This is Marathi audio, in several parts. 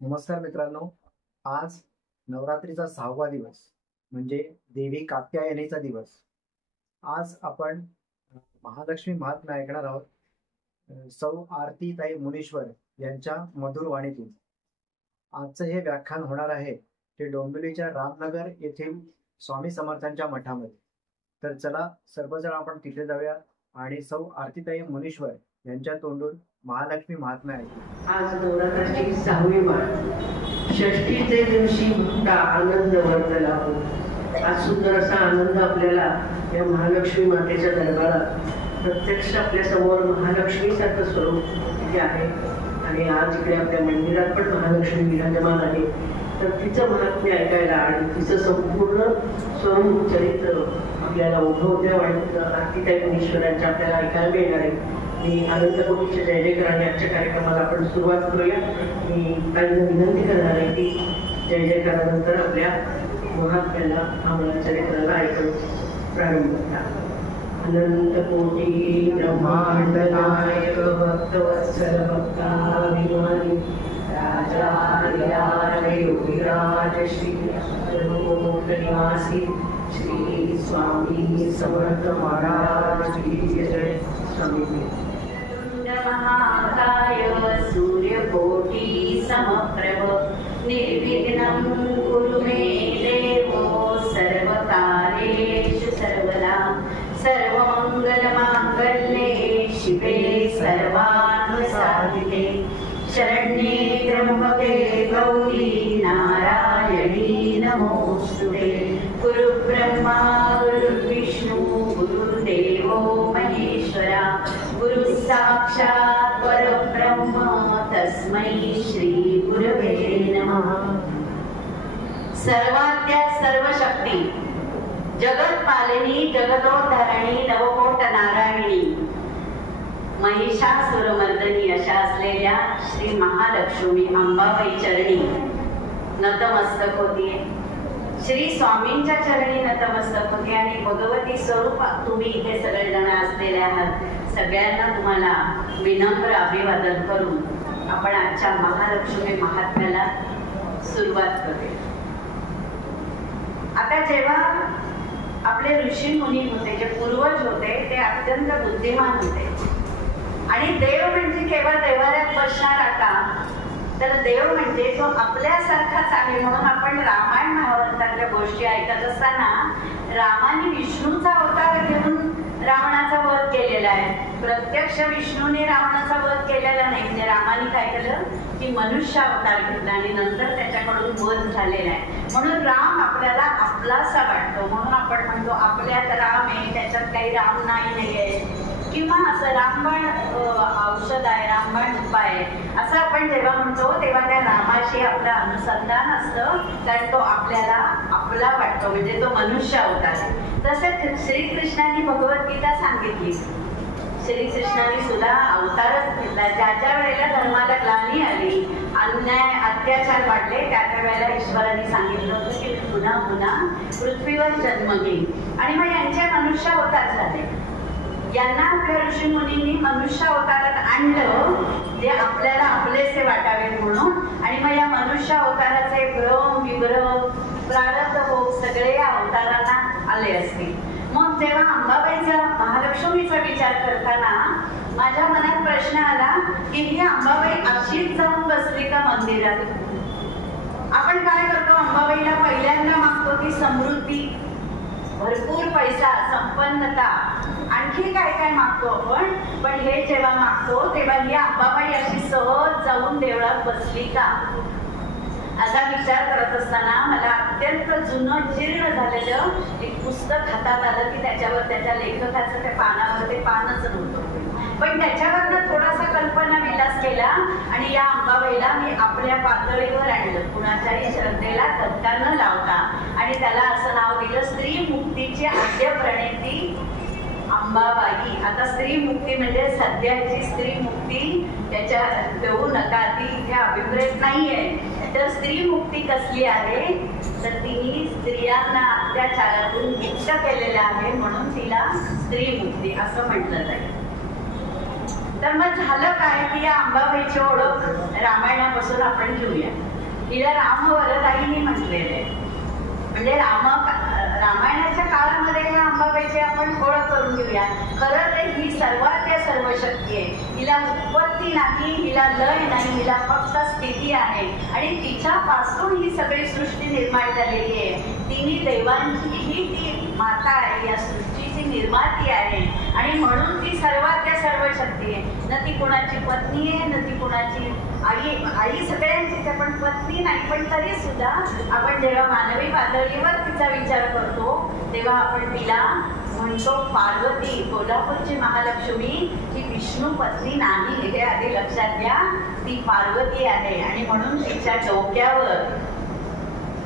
नमस्कार मित्रांनो. आज नवरात्रीचा 6वा दिवस म्हणजे देवी कात्यायनीचा दिवस. आज आपण महालक्ष्मी महात्म्य ऐकणार आहोत. सौ आरतीताई मुनीश्वर यांच्या मधुर वाणीतून. आजचं हे व्याख्यान होणार आहे ते डोंबिवलीच्या रामनगर येथील स्वामी समर्थांच्या मठामध्ये. तर चला सर्वजण आपण तिथे जाऊया आणि सौ आरतीताई मुनीश्वर यांच्या तोंडून महालक्ष्मी महात्म्य ऐकू. आज नवरात्राची 6वी माळ. षष्टीचे दिवशी मोठा आनंद वर्तला हो. आज सुंदर असा आनंद आपल्याला या महालक्ष्मी मातेच्या दरबारात प्रत्यक्ष आपल्या समोर महालक्ष्मी सारखं स्वरूप तिथे आहे. आणि आज इकडे आपल्या मंदिरात पण महालक्ष्मी विराजमान आहे. तर तिचं महात्म्य ऐकायला आणि तिचं संपूर्ण स्वरूप चरित्र आपल्याला उद्भवत्या आणि आरतीताई मुनीश्वरांच्या आपल्याला ऐकायला मिळणार आहे. मी अनंत कोटीच्या जय जयकाराने आजच्या कार्यक्रमाला आपण सुरुवात करूया. मी काही विनंती करणार आहे की जय जयकारानंतर आपल्या महात्म्याला आम्हाला चरित्राला ऐकून प्रारंभ करा. अनंत कोटी ब्रह्मांड नायक भक्तवत्सल भक्ताभिमानी राजा योगीराज श्री निवासी श्री स्वामी समर्थ महाराज की जय. स्वामी महाकाय सूर्यकोटि समप्रभ निर्विघ्नं कुरु मे देवो सर्वकार्येषु सर्वदा सर्वमङ्गलमाङ्गल्ये शिवे सर्वार्थसाधिके शरण्ये त्र्यम्बके गौरी नारायणी नमोस्तुते. गुरु ब्रह्मा गुरु विष्णु गुरुर्देवो महेश्वरा गुरु साक्षात् परब्रह्म तस्मै श्री गुरवे नमः. सर्वाद्या सर्वशक्ती जगत्पालिनी जगदोद्धारिणी नवकोट नारायणी महिषासुरमर्दनी अशा असलेल्या श्री महालक्ष्मी अंबाबाई चरणी नतमस्तक होतीये. श्री स्वामींच्या चरणी नतमस्तक होते आणि भगवती स्वरूप तुम्ही इथे सगळेजण असलेले आहात. सगळ्यांना तुम्हाला विनम्र अभिवादन करून आपण आजच्या महालक्ष्मी महात्म्याला सुरुवात करूया. आता जेव्हा आपले ऋषी मुनी होते, जे पूर्वज होते, ते अत्यंत बुद्धिमान होते आणि देव म्हणजे केवळ देवाऱ्यात बसणारा का, तर देव म्हणजे तो आपल्यासारखाच आहे. म्हणून आपण रामायण महाभारतातल्या गोष्टी ऐकत असताना रामाने विष्णूचा अवतार घेऊन रावणाचा वध केलेला आहे. प्रत्यक्ष विष्णूने रावणाचा वध केलेला नाही. म्हणजे रामाने काय केलं की मनुष्य अवतार घेतला आणि नंतर त्याच्याकडून वध झालेला आहे. म्हणून राम आपल्याला आपलासा वाटतो. म्हणून आपण म्हणतो आपल्यात राम आहे, त्याच्यात काही राम नाहीये, किंवा असं रामबाण औषध आहे, रामबाण उपाय आहे, असं आपण जेव्हा म्हणतो तेव्हा त्या रामाशी आपलं अनुसंधान असतं, कारण तो आपल्याला आपला वाटतो, म्हणजे तो मनुष्य अवतार आहे. तसंच श्रीकृष्णाने भगवद्गीता सांगितली. श्रीकृष्णाने सुद्धा अवतारच घेतला. ज्या ज्या वेळेला धर्माला ग्लानी आली, अन्याय अत्याचार वाढले, त्या त्या वेळेला ईश्वराने सांगितलं होतं की पुन्हा पुन्हा पृथ्वीवर जन्म घेईल. आणि मग यांचे मनुष्य अवतार झाले. यांना आपल्या ऋषी मुनींनी मनुष्य अवतारात आणलं, जे आपल्याला आपलेसे वाटावे म्हणून. आणि मग या मनुष्य अवताराचे भ्रम विभ्रम प्रारब्ध भोग सगळे या अवतारांना आले असतील. मग जेव्हा अंबाबाईचा महालक्ष्मीचा विचार करताना माझ्या मनात प्रश्न आला की ही अंबाबाई अशीच जाऊन बसली का मंदिरात? आपण काय करतो, अंबाबाईला पहिल्यांदा मागतो ती समृद्धी, भरपूर पैसा, संपन्नता, आणखी काय काय मागतो आपण. पण हे जेव्हा मागतो तेव्हा ही अंबाबाई अशी सहज जाऊन देवळात बसली का, असा विचार करत असताना मला अत्यंत जुनं जीर्ण झालेलं एक पुस्तक हातात आलं की त्याच्यावर त्याच्या लेखकाचं त्या पानावर ते पानच नव्हतं, पण त्याच्यावरनं थोडासा कल्पना विलास केला आणि या अंबाबाईला मी आपल्या पातळीवर आणलं, कुणाच्याही श्रद्धेला धक्का न लावता. आणि त्याला असं नाव दिलं स्त्री मुक्तीची आद्य प्रणेती अंबाबाई. आता स्त्री मुक्ती म्हणजे सध्याची स्त्री मुक्ती त्याच्या देऊ नका, ती इथे अभिप्रेत नाहीये. तर स्त्री मुक्ती कसली आहे, तर तिने स्त्रियांना अत्याचारातून मुक्त केलेलं आहे, म्हणून तिला स्त्री मुक्ती असं म्हटलं जाईल. तर तर मग झालं काय की या अंबाबाईची ओळख रामायणापासून आपण घेऊया. हिला रामवरदायिनी म्हटलेलं आहे. म्हणजे रामायणाच्या काळामध्ये या अंबाबाईची आपण ओळख करून घेऊया. खरं तर ही सर्वात सर्व शक्ती आहे. हिला उत्पत्ती नाही, हिला लय नाही, हिला फक्त स्थिती आहे आणि तिच्यापासून ही सगळी सृष्टी निर्माण झालेली आहे. तिने देवांची ही ती माता आहे, या सृष्टीची निर्माती आहे आणि म्हणून ती सर्वात सर्व शक्ती आहे. न ती कुणाची पत्नी आहे, न ती कुणाची आई सगळ्यांचीच आहे, पण पत्नी नाही. पण तरी सुद्धा आपण जेव्हा मानवी पातळीवर तिचा विचार करतो तेव्हा आपण तिला म्हणतो पार्वती. कोल्हापूरची महालक्ष्मी ही विष्णू पत्नी नाही, हे आधी लक्षात घ्या. ती पार्वती आहे आणि म्हणून तिच्या डोक्यावर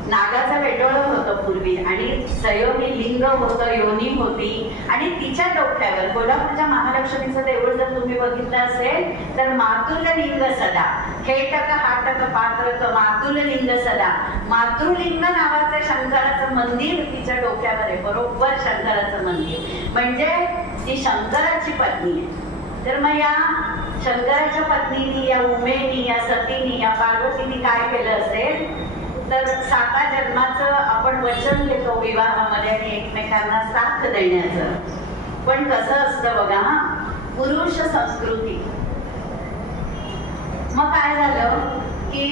नागाचं वेटोळं होतं पूर्वी आणि सयोनी लिंग होतं, योनी होती आणि तिच्या डोक्यावर कोल्हापूरच्या महालक्ष्मीचं देऊळ जर तुम्ही बघितलं असेल तर मातुल लिंग सदा, हे टक हाटक पात्रक मातुल लिंग सदा, मातृलिंग नावाचं शंकराचं मंदिर तिच्या डोक्यावर आहे. बरोबर शंकराचं मंदिर म्हणजे ती शंकराची पत्नी आहे. तर मग या शंकराच्या पत्नीनी, या उमेनी, या सतीनी, या पार्वतीनी काय केलं असेल तर 7 जन्माचं आपण वचन घेतो विवाहामध्ये आणि एकमेकांना साथ देण्याचं. पण कसं असतं बघा, पुरुष संस्कृती. मग काय झालं की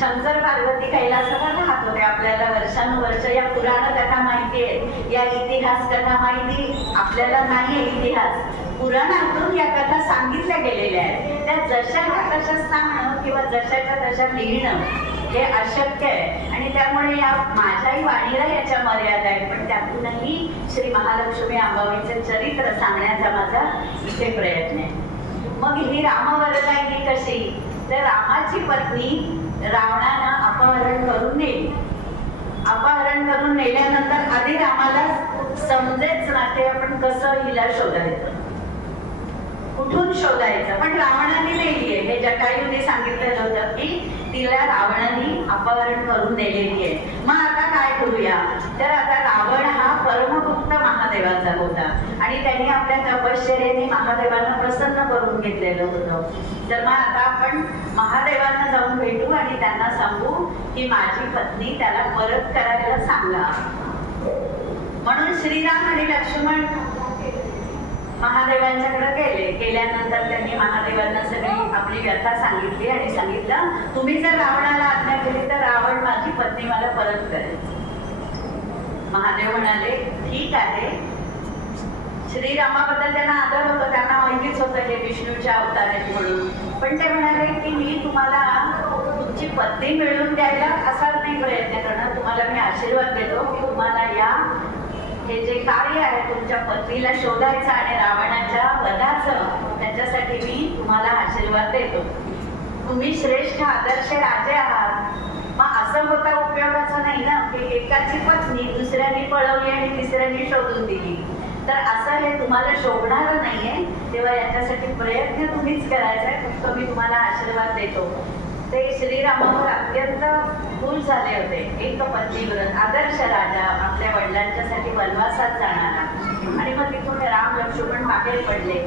शंकर पार्वती कैलासावर राहत होते. आपल्याला वर्षानुवर्ष या पुराण कथा माहिती आहे, या इतिहास कथा माहिती आपल्याला नाही. इतिहास पुराणातून या कथा सांगितल्या गेलेल्या आहेत. त्या जशाच्या तशा सांगणं किंवा जशाच्या तशा लिहिणं हे अशक्य आहे आणि त्यामुळे या माझ्याही वाणीला याच्या मर्यादा आहेत. पण त्यातूनही श्री महालक्ष्मी अंबाबाईचे चरित्र सांगण्याचा माझा इथे प्रयत्न आहे. मग ही रामवरदायिनी कशी तर रामाची पत्नी रावणानं अपहरण करून नेली. अपहरण करून नेल्यानंतर आधी रामाला समजेच ना ते आपण कसं हिला शोधायचं, कुठून शोधायचं. पण रावणाने नेली आहे, हे जटायूने सांगितलेलं होतं की तिला रावणाने अपहरण करून नेलेली आहे. मग आता काय करूया तर आता रावण हा परमभक्त महादेवाचा होता आणि त्यांनी आपल्या तपश्चर्येने महादेवांना प्रसन्न करून घेतलेलं होतं. तर मग आता आपण महादेवांना जाऊन भेटू आणि त्यांना सांगू की माझी पत्नी त्याला परत करायला सांगा. म्हणून श्रीराम आणि लक्ष्मण महादेवांच्याकडे गेले. गेल्यानंतर त्यांनी महादेवांना सगळी आपली व्यथा सांगितली आणि सांगितलं तुम्ही जर रावणाला आज्ञा केली तर रावण माझी पत्नी मला परत करेल. महादेव म्हणाले ठीक आहे. श्रीरामाबद्दल त्यांना आदर होता, त्यांना माहितीच होतं हे विष्णूच्या अवतार आहेत म्हणून. पण ते म्हणाले की मी तुम्हाला तुमची पत्नी मिळवून द्यायला असा नाही प्रयत्न करणार, तुम्हाला मी आशीर्वाद देतो की तुम्हाला या हे जे कार्य आहे तुमच्या पत्नीला शोधायचं आणि रावणाच्या वधाचं त्याच्यासाठी मी तुम्हाला आशीर्वाद देतो. तुम्ही श्रेष्ठ आदर्श राजे आहात. मग असं होता उपयोगाचं नाही ना की एकाची पत्नी दुसऱ्याने पळवली आणि तिसऱ्याने शोधून दिली. तर असं हे तुम्हाला शोभणार नाहीये. तेव्हा याच्यासाठी प्रयत्न तुम्हीच करायचा आहे. फक्त मी तुम्हाला आशीर्वाद देतो. ते श्रीरामावर अत्यंत खुश झाले होते. एक पत्नीव्रत आदर्श राजा आपल्या वडिलांच्यासाठी वनवासात जाणारा. आणि मग तिथून राम लक्ष्मण बाहेर पडले.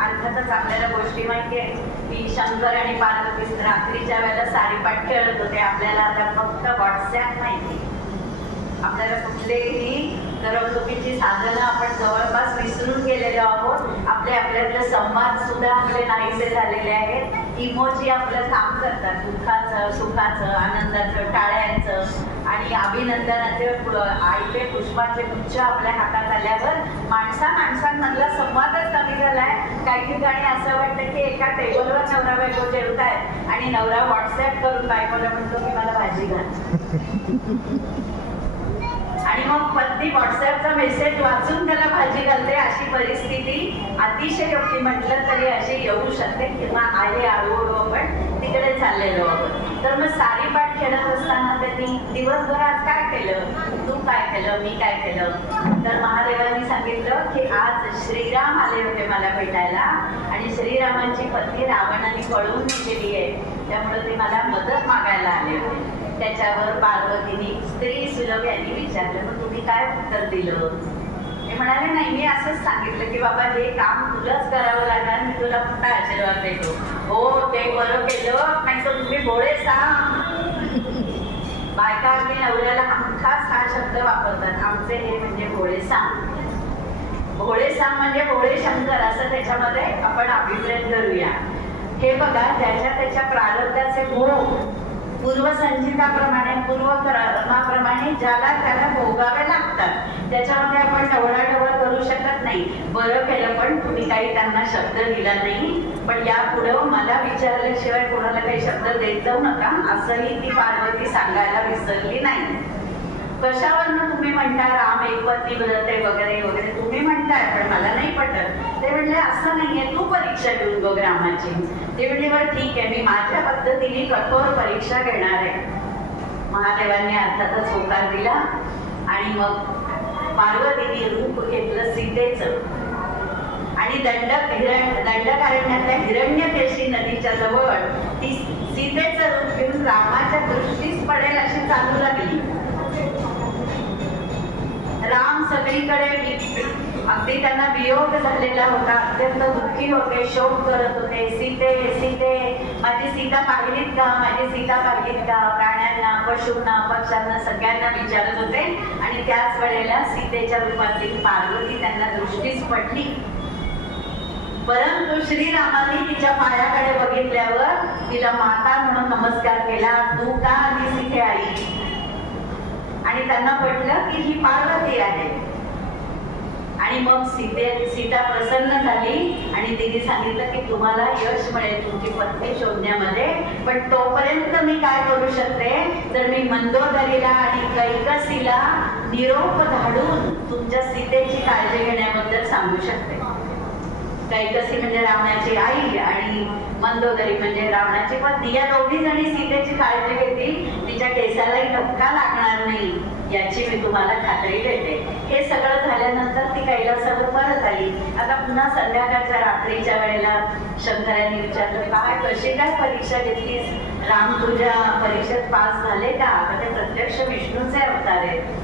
अर्थातच आपल्याला गोष्टी माहिती आहे की शंकर आणि पार्वती रात्रीच्या वेळेला सारीपाट खेळत होते. आपल्याला आता फक्त व्हॉट्सॲप माहिती. आपल्याला कुठलेही करमणुकीची साधनं आपण जवळपास विसरून गेलेलो आहोत. आपल्यातले संवाद सुद्धा आपले नाहीसे झालेले आहेत. इमोजी आपलं काम करतात, दुःखाचं, सुखाचं, आनंदाचं, टाळ्यांचं आणि अभिनंदनाचे आईचे पुष्पाचे गुच्छ आपल्या हातात आल्यावर माणसांमधला संवादच कमी झालाय. काही ठिकाणी असं वाटतं की एका टेबलवर नवरा बायको जेवतायत आणि नवरा व्हॉट्सअप करून बायकोला म्हणतो की मला भाजी घाल आणि मग पत्नी व्हॉट्सअपचा मेसेज वाचून त्याला भाजी घालते. अशी परिस्थिती अतिशयोक्ती म्हटलं तरी अशी येऊ शकते किंवा आहे. हळूहळू आपण तिकडे चाललेलो आहोत. तर मग सारीपाट खेळत असताना त्यांनी दिवसभर आज काय केलं, तू काय केलं, मी काय केलं. तर महादेवांनी सांगितलं की आज श्रीराम आले होते मला भेटायला आणि श्रीरामांची पत्नी रावणाने पळवून नेलेली आहे. त्यामुळे ते मला मदत मागायला आले होते. त्याच्यावर पार्वतीने स्त्री सुलभ यांनी विचारलं मग तुम्ही काय उत्तर दिलं. ते म्हणाले नाही, मी असंच सांगितलं की बाबा हे काम तुलाच करावं लागणार, मी तुला फक्त आशीर्वाद देतो. हो ते बरं केलं, नाही तर तुम्ही भोळे सांग. बायका अगदी नवऱ्याला हमखास हा शब्द वापरतात, आमचे हे म्हणजे भोळे सांग. भोळे सांग म्हणजे भोळे शंकर असं त्याच्यामध्ये आपण अभिप्रेत करूया. हे बघा, ज्याच्या त्याच्या प्रारब्धाचे भोग पूर्वसंचिताप्रमाणे पूर्वकर्माप्रमाणे ज्याला त्याला भोगावे लागतात. त्याच्यामध्ये आपण ढवळाढवळ करू शकत नाही. बरं केलं पण तुम्ही काही त्यांना शब्द दिला नाही, पण यापुढं मला विचारल्याशिवाय कोणाला काही शब्द देत जाऊ नका, असंही ती पार्वती सांगायला विसरली नाही. कशावरनं तुम्ही म्हणता राम एकपत्नी व्रत आहे वगैरे वगैरे तुम्ही म्हणताय, पण मला नाही पटत. ते म्हणले असं नाहीये, तू परीक्षा घेऊन बघ रामाची. ते म्हणले बरं ठीक आहे, मी माझ्या पद्धतीने कठोर परीक्षा घेणार आहे. महादेवांनी अर्थातच होकार दिला आणि मग पार्वतीने रूप घेतलं सीतेचं आणि दंडकारण्यातल्या हिरण्यकेशी नदीच्या जवळ ती सीतेचं रूप घेऊन रामाच्या दृष्टीस पडेल अशी चालू लागली. राम सगळीकडे अगदी त्यांना वियोग झालेला होता, अत्यंत दुःखी होते, शोक करत होते. सीते सीते, माझी सीता पाहिलीत का, माझी सीता पाहिलीत का, प्राण्यांना पशूंना पक्ष्यांना सगळ्यांना विचारत होते. आणि त्याच वेळेला सीतेच्या रूपातील पार्वती त्यांना दृष्टीस पडली. परंतु श्रीरामांनी तिच्या पायाकडे बघितल्यावर तिला माता म्हणून नमस्कार केला. तू का आलीस इथे आई? आणि त्यांना पटलं की ही पार्वती आहे. आणि मग सीता प्रसन्न झाली आणि तिने सांगितलं की तुम्हाला यश मिळेल तुमची पत्नी शोधण्यामध्ये, पण तोपर्यंत मी काय करू शकते, तर मी मंदोदरीला आणि कैकसीला निरोप धाडून तुमच्या सीतेची काळजी घेण्याबद्दल सांगू शकते. कैकसी म्हणजे रावणाची आई आणि मंदोदरी म्हणजे रावणाची पत्नी. या दोघी जणी सीतेची काळजी घेतील, तिच्या केसालाही धक्का लागणार नाही याची मी तुम्हाला खात्री देते. हे सगळं झाल्यानंतर ती कैलासावर परत आली. आता पुन्हा संध्याकाळच्या रात्रीच्या वेळेला शंकरांनी विचारलं, काय कशी काय परीक्षा घेतलीस? राम तुझ्या परीक्षेत पास झाले का? ते प्रत्यक्ष विष्णूचे अवतार आहेत.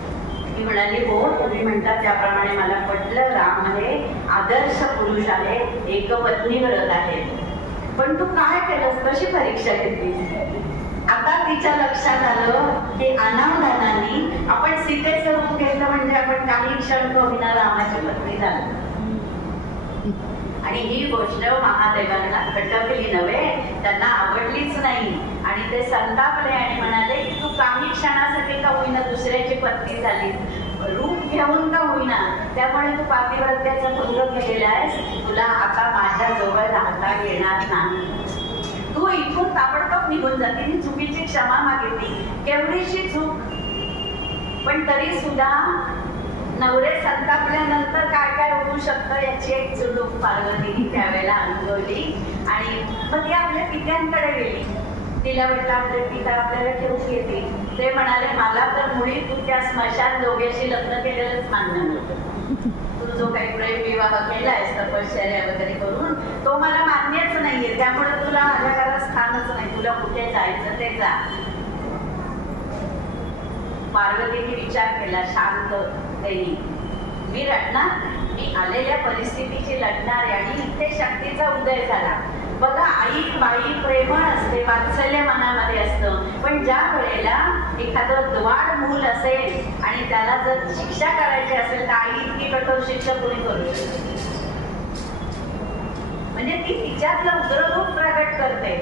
ती म्हणाली हो, तुम्ही म्हणता त्याप्रमाणे मला पटलं. राम हे आदर्श पुरुष आहे, एकपत्नी व्रत आहे. पण तू काय केलंस, कशी परीक्षा घेतलीस? आता तिच्या लक्षात आलं की अनावधानाने आपण सीतेचं रूप घेतलं म्हणजे आपण काही क्षण होईना रामाची पत्नी झाली. आणि ही गोष्ट महादेवांना खटकली नव्हे, त्यांना आवडलीच नाही. आणि ते संतापले आणि म्हणाले की तू काही क्षणासाठी का होईना दुसऱ्याची पत्नी झाली, रूप घेऊन का होईना, त्यामुळे तू पातिव्रत्याचा भंग केलेला आहेस, तुला आता माझ्या जवळ राहता येणार नाही. तू इथून ताबडतोब निघून जाते. ही चुकीची क्षमा मागितली, केवढीशी चूक, पण तरी सुद्धा नवरे संतापल्यानंतर काय काय होऊ शकतं याची एक चुडूक पार्वतीने त्यावेळेला अनुभवली. आणि मग ती आपल्या पित्यांकडे गेली. तिला वाटलं आपले पिता आपल्याला ठेवून येतील. ते म्हणाले मला तर मुळी तू त्या स्मशान दोघ्याशी लग्न केलेलंच मान्य नव्हतं. तू जो काही प्रेम विवाह केलायस तपश्चर्या वगैरे करून तो मला मान्यच नाहीये, त्यामुळे तुला माझ्या घरात स्थानच नाही, तुला कुठे जायचं ते जा. पार्वतीने विचार केला शांत देवी, मी लढणार, मी आलेल्या परिस्थितीची लढणार आहे. आणि इथे शक्तीचा उदय झाला. बघा, आई बाई प्रेमळ असते, वात्सल्य मनामध्ये असतं, पण ज्या वेळेला एखादं द्वाड मूल असेल आणि त्याला जर शिक्षा करायची असेल तर आई इतकी कठोर शिक्षा कोणी करू शकते. म्हणजे ती तिच्यातलं उग्ररूप प्रगट करते.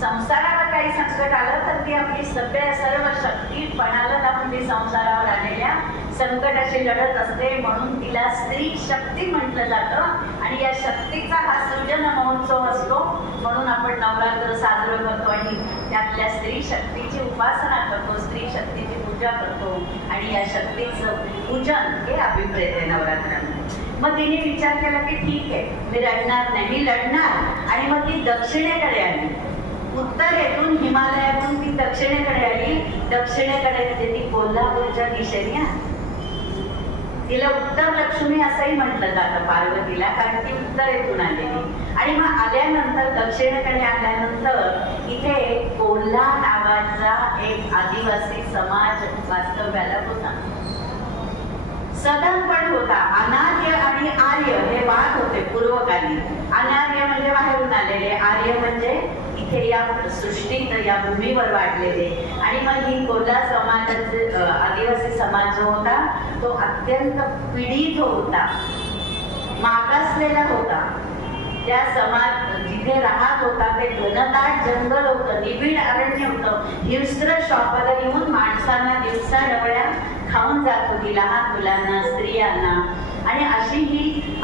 संसारावर काही संकट आलं तर ती आपली सर्व शक्तीपणाला लावून ती संसारावर आलेल्या संकटाशी लढत असते. म्हणून तिला स्त्री शक्ती म्हटलं जातं. आणि या शक्तीचा हा सृजन महोत्सव असतो, म्हणून आपण नवरात्र साजरं करतो आणि त्यातल्या स्त्री शक्तीची उपासना करतो, स्त्री शक्तीची पूजा करतो. आणि या शक्तीचं पूजन हे अभिप्रेत आहे नवरात्रामध्ये. मग तिने विचार केला की ठीक आहे, मी लढणार नाही, मी लढणार. आणि मग ती दक्षिणेकडे आली. उत्तरेतून हिमालयातून ती दक्षिणेकडे आली. दक्षिणेकडे म्हणजे ती कोल्हापूरच्या दिशेने. तिला उत्तर लक्ष्मी असंही म्हटलं जातं पार्वतीला, कारण ती उत्तरेतून आलेली. आणि मग आल्यानंतर दक्षिणेकडे आल्यानंतर इथे कोल्हा नावाचा एक आदिवासी समाज वास्तव्याला होता. सदन पण होता. अनार्य आणि आर्य हे वाद होते पूर्वकाली. अनार्य म्हणजे बाहेरून आलेले, आर्य म्हणजे इथे या सृष्टीत या भूमीवर वाढलेले. आणि मग ही कोल्हा समाजाचे आदिवासी समाज जो होता तो अत्यंत पीडित होता, मागासलेला होता. त्या समाज जिथे राहत होता ते घनदाट जंगल होतं, निबिड अरण्य होतं. हिंस्त्र श्वापदं येऊन माणसांना दिवसा डवळ्या खाऊन जात होती, लहान मुलांना, स्त्रियांना. आणि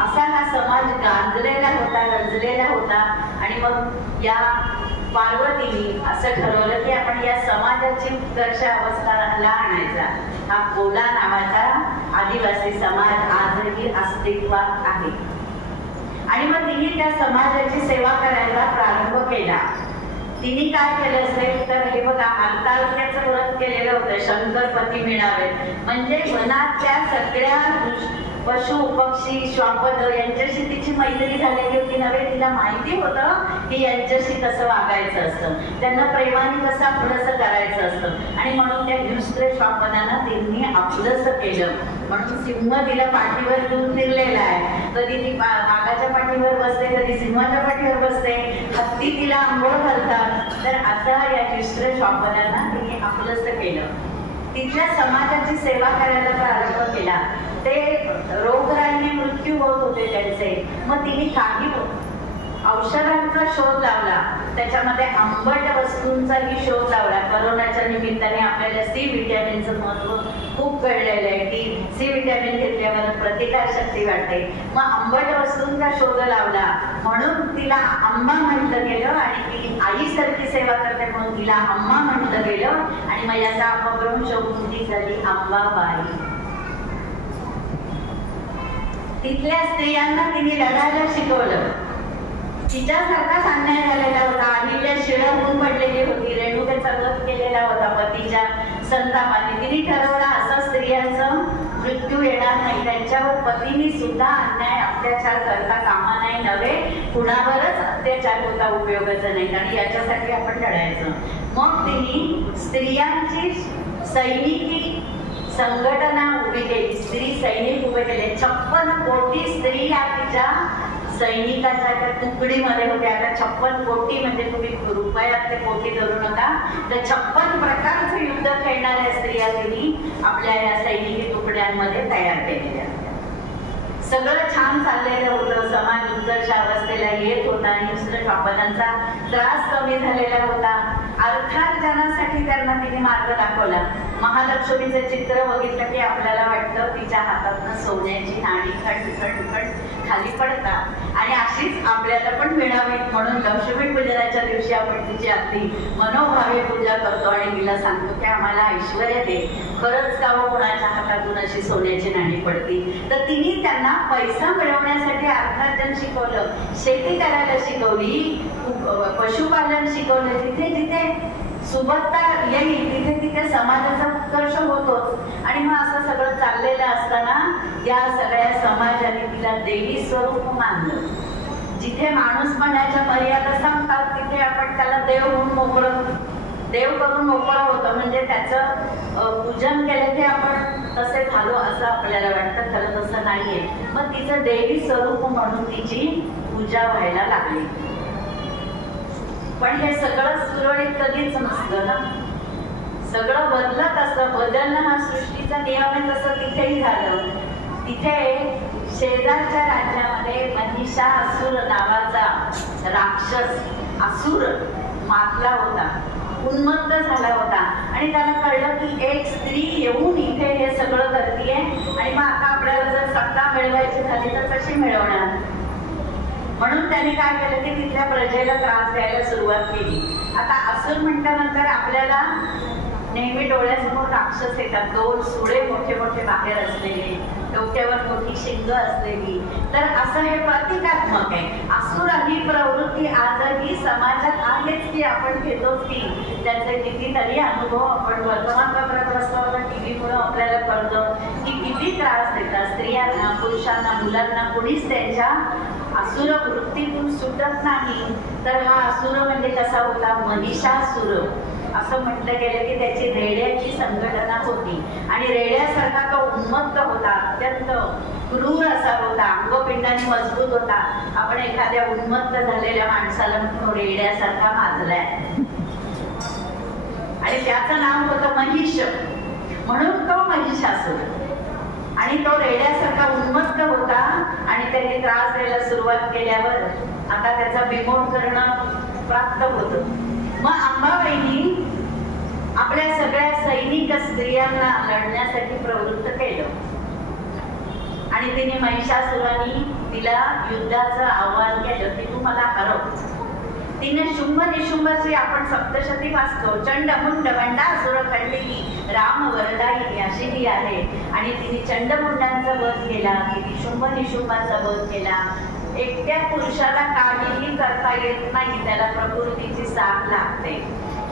असा हा समाज गांजलेला होता, गंजलेला होता. आणि मग या पार्वतीने असं ठरवलं की आपण या समाजाची उत्कर्ष अवस्थाला आणायचा. हा कोल्हा नावाचा आदिवासी समाज आजही अस्तित्वात आहे. आणि मग तिने त्या समाजाची सेवा करायला प्रारंभ केला. तिने काय केलं असेल तर हे बघा, हरतालिकेचं व्रत केलेलं होतं, शंकरपती मिळावे. म्हणजे वनातल्या सगळ्या पशु पक्षी श्वापद यांच्याशी तिची मैत्री झालेली होती नव्हे. तिला माहिती होतं की यांच्याशी कसं वागायचं असतं, त्यांना प्रेमाने कसं आपलंसं करायचं असतं. आणि म्हणून त्या हिंस्त्र श्वापदांना त्यांनी आपलंसं केलं. म्हणून सिंह तिला पाठीवर घेऊन फिरलेला आहे. कधी ती वाघाच्या पाठीवर बसते, कधी सिंहाच्या पाठीवर बसते, हत्ती तिला आंघोळ घालतात. तर आता या हिंस्त्र श्वापदांना तिने आपलंसं केलं. तिथल्या समाजाची सेवा करायला प्रारंभ केला. ते रोगराईने मृत्यू होत होते त्यांचे. मग तिने काही औषधांचा शोध लावला, त्याच्यामध्ये आंबट वस्तूंचाही शोध लावला. कोरोनाच्या निमित्ताने आपल्याला सी विटॅमिनचं महत्व खूप कळलेलं आहे की सी विटॅमिन घेतल्यावर प्रतिकारशक्ती वाढते. मग आंबट वस्तूंचा शोध लावला म्हणून तिला आंबा म्हटलं गेलं. आणि ती आईसारखी सेवा करते म्हणून तिला आंबा म्हटलं गेलं. आणि मग याचा अपभ्रंश होऊन ती झाली अंबाबाई. तिथल्या स्त्रियांना तिने लढायला शिकवलं. तिच्यासारखाच अन्याय झालेला होता. अहिल्या शिळं होऊन पडलेली होती, रेणुकेचा वध केलेला होता पतीच्या संतापाने. तिने ठरवलं असं स्त्रियांचं मृत्यू येणार नाही, त्यांच्यावर पतीने सुद्धा अन्याय अत्याचार करता कामा नाही नव्हे, कुणावरच अत्याचार होता उपयोगाचा नाही. आणि याच्यासाठी आपण लढायचं. मग तिने स्त्रियांची सैनिकी संघटना उभी केली, स्त्री सैनिक उभे केले. 56 कोटी स्त्री या तिच्या सैनिकाच्या त्या तुकडीमध्ये होत्या. आता 56 कोटी म्हणजे तुम्ही रुपयात ते कोटी धरू नका, तर 56 प्रकारचं युद्ध खेळणाऱ्या स्त्रिया तिने आपल्या या सैनिकी तुकड्यांमध्ये तयार केलेल्या. सगळं छान चाललेलं होतं. समाज उत्कर्ष अवस्थेला येत होता. हिंस्त्र श्वापदांचा त्रास कमी झालेला होता. अर्थार्जनासाठी त्यांना तिने मार्ग दाखवला. महालक्ष्मीचं चित्र बघितलं की आपल्याला वाटतं तिच्या हातातनं सोन्याची नाणी खट खाली पडतात आणि अशीच आपल्याला पण मिळावीत म्हणून लक्ष्मी पूजनाच्या दिवशी आपण तिची अगदी मनोभावे पूजा करतो आणि तिला सांगतो की आम्हाला ऐश्वर्य दे. खरंच का हो कोणाच्या हातातून अशी सोन्याची नाणी पडती. तर तिने त्यांना पैसा मिळवण्यासाठी अर्थार्जन शिकवलं, शेती करायला शिकवली, पशुपालन शिकवलं. जिथे जिथे सुबत्ता येईल तिथे तिथे समाजाचा उत्कर्ष होतोच. आणि मग असं सगळं चाललेलं असताना या सगळ्या समाजाने तिला देवी स्वरूप मानलं. जिथे माणूस म्हणायच्या मर्यादा सांगतात तिथे आपण त्याला देव म्हणून मोकळं, देव करून मोकळं होतं. म्हणजे त्याचं पूजन केलं की आपण तसे झालो असं आपल्याला वाटतं, खरं तसं नाहीये. मग तिचं देवी स्वरूप म्हणून तिची पूजा व्हायला लागली. पण हे सगळं सुरळीत कधीच नसतं ना, सगळं बदलत असतं. बदलणं हा सृष्टीचा नियम आहे. तसं तिथेही झालं. तिथे शेजारच्या राज्यामध्ये महिषासुर नावाचा राक्षस असुर मातला होता, उन्मत्त झाला होता. आणि त्याला कळलं की एक स्त्री येऊन इथे हे सगळं करतीये आणि मग आता आपल्याला जर सत्ता मिळवायची झाली तर कशी मिळवणार. म्हणून त्यांनी काय केलं की तिथल्या प्रजेला त्रास द्यायला सुरुवात केली. आता असुर म्हटल्यानंतर आपल्याला नेहमी डोळ्यासमोर राक्षस येतात, दोन सुळे मोठे मोठे बाहेर असलेले, डोक्यावर मोठी शिंग असलेली. तर असं हे प्रतिकात्मक आहे. असुर ही प्रवृत्ती आजही समाजात आहेच की आपण घेतो की त्याचे कितीतरी अनुभव आपण वर्तमानपत्रात वाचतो, टीव्हीमुळे आपल्याला कळतं की किती त्रास देतात स्त्रियांना, पुरुषांना, मुलांना. कुणीच त्यांच्या असुर वृत्तीतून सुटत नाही. तर हा असुर म्हणजे कसा होता, महिषासुर. असं म्हटलं गेलं की त्याची रेड्याची संघटना होती आणि रेड्यासारखा तो उन्मत्त होता, अत्यंत क्रूर असा होता, अंगपिंडाने मजबूत होता. आपण एखाद्या उन्मत्त झालेल्या माणसाला म्हणतो रेड्यासारखा माजलाय, आणि त्याचं नाव होतं महिष, म्हणून तो महिषासुर. आणि तो रेड्यासारखा उन्मत्त होता आणि त्याने त्रास द्यायला सुरुवात केल्यावर आता त्याचा बिमोड करणं प्राप्त होतं. मग अंबाबाईंनी आपल्या सगळ्या सैनिक स्त्रियांना लढण्यासाठी प्रवृत्त केलं आणि तिने महिषासुराने तिला युद्धाचं आव्हान केलं की तू मला हरव. तिने शुंभ निशुंभची आपण सप्तशती वाचतो, चंड मुंड बंडासुर खंडिनी राम वरदायिनी अशी ही आहे. आणि तिने चंडमुंडांचा वध केला, तिने शुंभ निशुंभाचा वध केला. एकट्या पुरुषाला काहीही करता येत नाही, त्याला प्रकृतीची साथ लागते,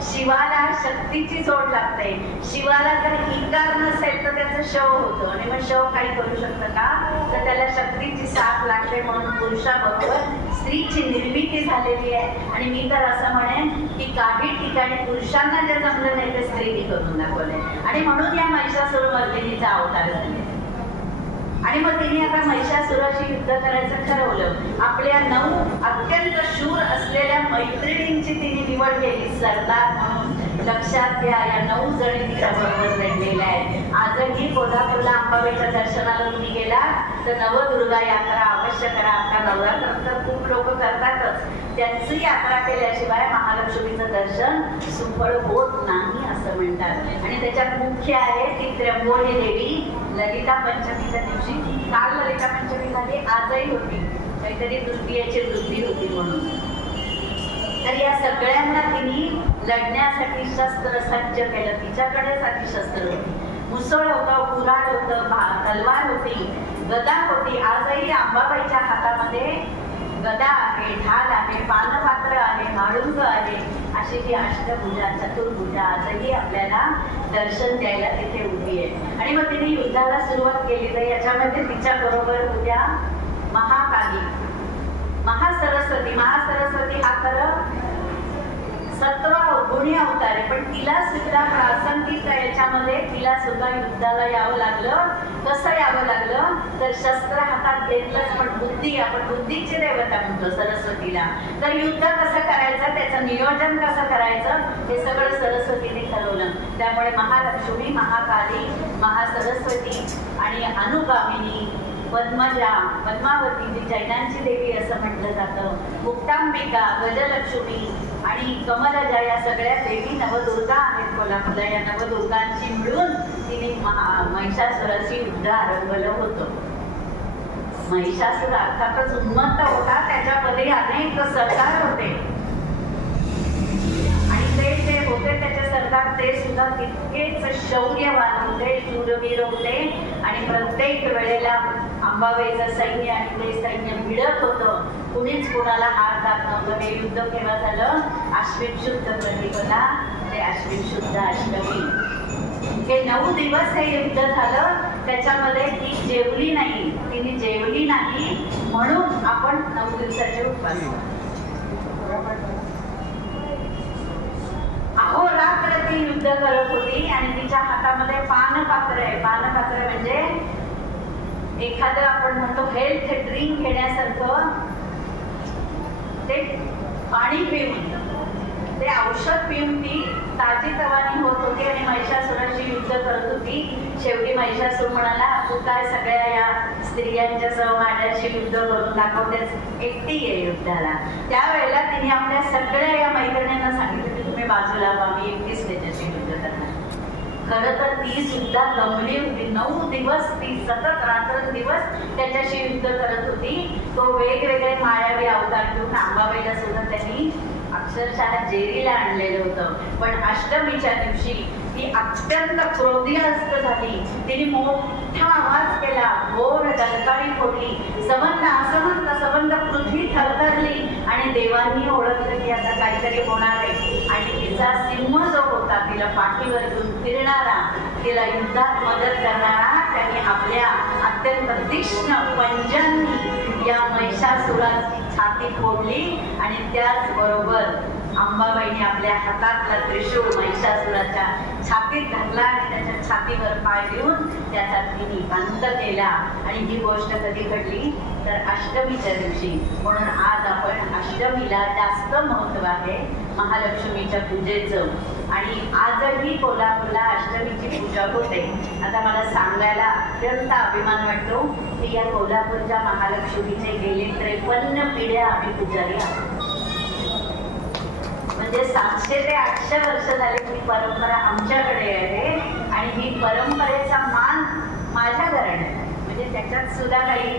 शिवाला शक्तीची जोड लागते. शिवाला जर इकार नसेल तर त्याचं शव होतं, आणि मग शव काही करू शकतं का, तर त्याला शक्तीची साथ लागते. म्हणून पुरुषाबरोबर स्त्रीची निर्मिती झालेली आहे. आणि मी तर असं म्हणेन की काही ठिकाणी पुरुषांना जे जमलं नाही ते स्त्रीने करून दाखवले, आणि म्हणून या महिषासुर मर्दिनीचा अवतार झाले. आणि मग तिने आता महिषासुराशी युद्ध करायचं ठरवलं. आपल्या 9 अत्यंत शूर असलेल्या मैत्रिणींची तिने निवड केली सरदार म्हणून. लक्षात घ्या, या 9 जणी तिच्या बरोबर लढलेल्या आहेत. आजही कोल्हापूरला अंबाबाईच्या दर्शनाला तुम्ही गेला तर नवदुर्गा यात्रा अवश्य करा. आता नवरात्रात तर खूप लोक करतातच, त्यांची यात्रा केल्याशिवाय महालक्ष्मीचं दर्शन सुफळ होत नाही असं म्हणतात. आणि त्याच्यात मुख्य आहे ती त्र्यंबोली देवी. ललिता पंचमीच्या दिवशी, काल ललिता पंचमी झाली, आजही होती, काहीतरी तृतीयेची वृद्धी होती म्हणून. तर या सगळ्यांना तिने लढण्यासाठी शस्त्र सज्ज केलं. तिच्याकडे साठी शस्त्र होती, मुसळ होतं, कुऱ्हाड होतं, तलवार होती, गदा होती. आजही अंबाबाईच्या हातामध्ये गदा आहे, ढाल आहे, पानपात्र आहे, माळुंग आहे. अशी ही अष्टभुजा चतुर्भुजा आजही आपल्याला दर्शन द्यायला तिथे उभी आहे. आणि मग तिने युद्धाला सुरुवात केली. तर याच्यामध्ये तिच्या बरोबर होत्या महाकाली, महासरस्वती. महासरस्वती हा खरं 17 गुणी अवतार आहे, पण तिला सुद्धा प्रासंगिक याच्यामध्ये तिला सुद्धा युद्धाला यावं लागलं. कसं यावं लागलं तर शस्त्र हातात घेतलंच, पण बुद्धी, आपण बुद्धीची देवता म्हणतो सरस्वतीला. तर युद्ध कसं करायचं, त्याचं नियोजन कसं करायचं, हे सगळं सरस्वतीने ठरवलं. त्यामुळे महालक्ष्मी, महाकाली, महासरस्वती आणि अनुगामिनी, पद्मजा, पद्मावती जी जैनांची देवी असं म्हटलं जातं, मुक्तांबिका, गजलक्ष्मी आणि कमलजा या सगळ्या देवी नवदुर्गा आहेत कोल्हापूरला. या नवदुर्गांची मिळून तिने महिषासुराशी युद्ध आरंभलं होतं. महिषासुर अर्थातच उन्मत्त होता, त्याच्यामध्ये अनेक सरदार होते आणि ते होते त्याचे सरदार, ते सुद्धा तितकेच शौर्यवान होते, शूरवीर होते. आणि प्रत्येक वेळेला अंबाबाईचं सैन्य आणि ते सैन्य भिडत होतं, कुणीच कोणाला हार जात नव्हतं. हे युद्ध केव्हा झालं, आश्विन शुद्ध प्रतिपदा ते आश्विन शुद्ध अष्टमी, हे 9 दिवस हे युद्ध झालं. त्याच्यामध्ये ती जेवली नाही, तिने जेवली नाही, म्हणून आपण 9 दिवसाचे उपवास. अहोरात्र ती युद्ध करत होती आणि तिच्या हातामध्ये पानपात्र आहे. पानपात्र म्हणजे एखादं आपण म्हणतो हेल्थ ड्रिंक घेण्यासारखं, ते पाणी पिऊन, ते औषध पिऊन ती ताजीतवानी होत होती आणि महिषासुराशी युद्ध करत होती. शेवटी महिषासुर म्हणाला, तू काय सगळ्या या स्त्रियांच्या सह माझ्याशी युद्ध करून दाखवतेस, एकटी ये युद्धाला. त्यावेळेला तिने आपल्या सगळ्या या मैत्रिणींना सांगितलं की तुम्ही बाजूला व्हा, मी एकटीच त्याच्याशी युद्ध करणार. खरं तर ती सुद्धा गमली होती. 9 दिवस ती सतत रात्रंदिवस त्याच्याशी युद्ध करत होती. तो वेगवेगळे मायावी अवतार घेऊन अंबाबाईला सुद्धा त्यांनी अक्षरशः जेरीला आणलेलं होतं. पण अष्टमीच्या दिवशी ती अत्यंत क्रोधीयस्त झाली. तिने मोठा आवाज केला, घोर डरकाळी फोडली, सबंध असमंत सबंध पृथ्वी थरथरली आणि देवांनी ओळखलं की आता काहीतरी होणार आहे. आणि तिचा सिंह जो होता, तिला पाठीवर घेऊन फिरणारा, तिला युद्धात मदत करणारा, त्यांनी आपल्या अत्यंत तीक्ष्ण पंजांनी या महिषासुराची छाती फोडली. आणि त्याचबरोबर अंबाबाईने आपल्या हातातला त्रिशूळ महिषासुराच्या छातीत घातला आणि त्याच्या छातीवर पाय देऊन त्याचा तिने बंद केला. आणि ही गोष्ट कधी घडली तर अष्टमीच्या दिवशी. म्हणून आज आपण अष्टमीला जास्त महत्व आहे महालक्ष्मीच्या पूजेचं. आणि आजही कोल्हापूरला अष्टमीची पूजा होते. आता मला सांगायला अत्यंत अभिमान वाटतो की या कोल्हापूरच्या महालक्ष्मीचे गेले 53 पिढ्या आम्ही पुजारी आहोत. म्हणजे 700 ते 800 वर्ष झाली ही परंपरा आमच्याकडे आहे. आणि ही परंपरेचा मान माझ्या घराण्यात आहे. म्हणजे त्याच्यात सुद्धा काही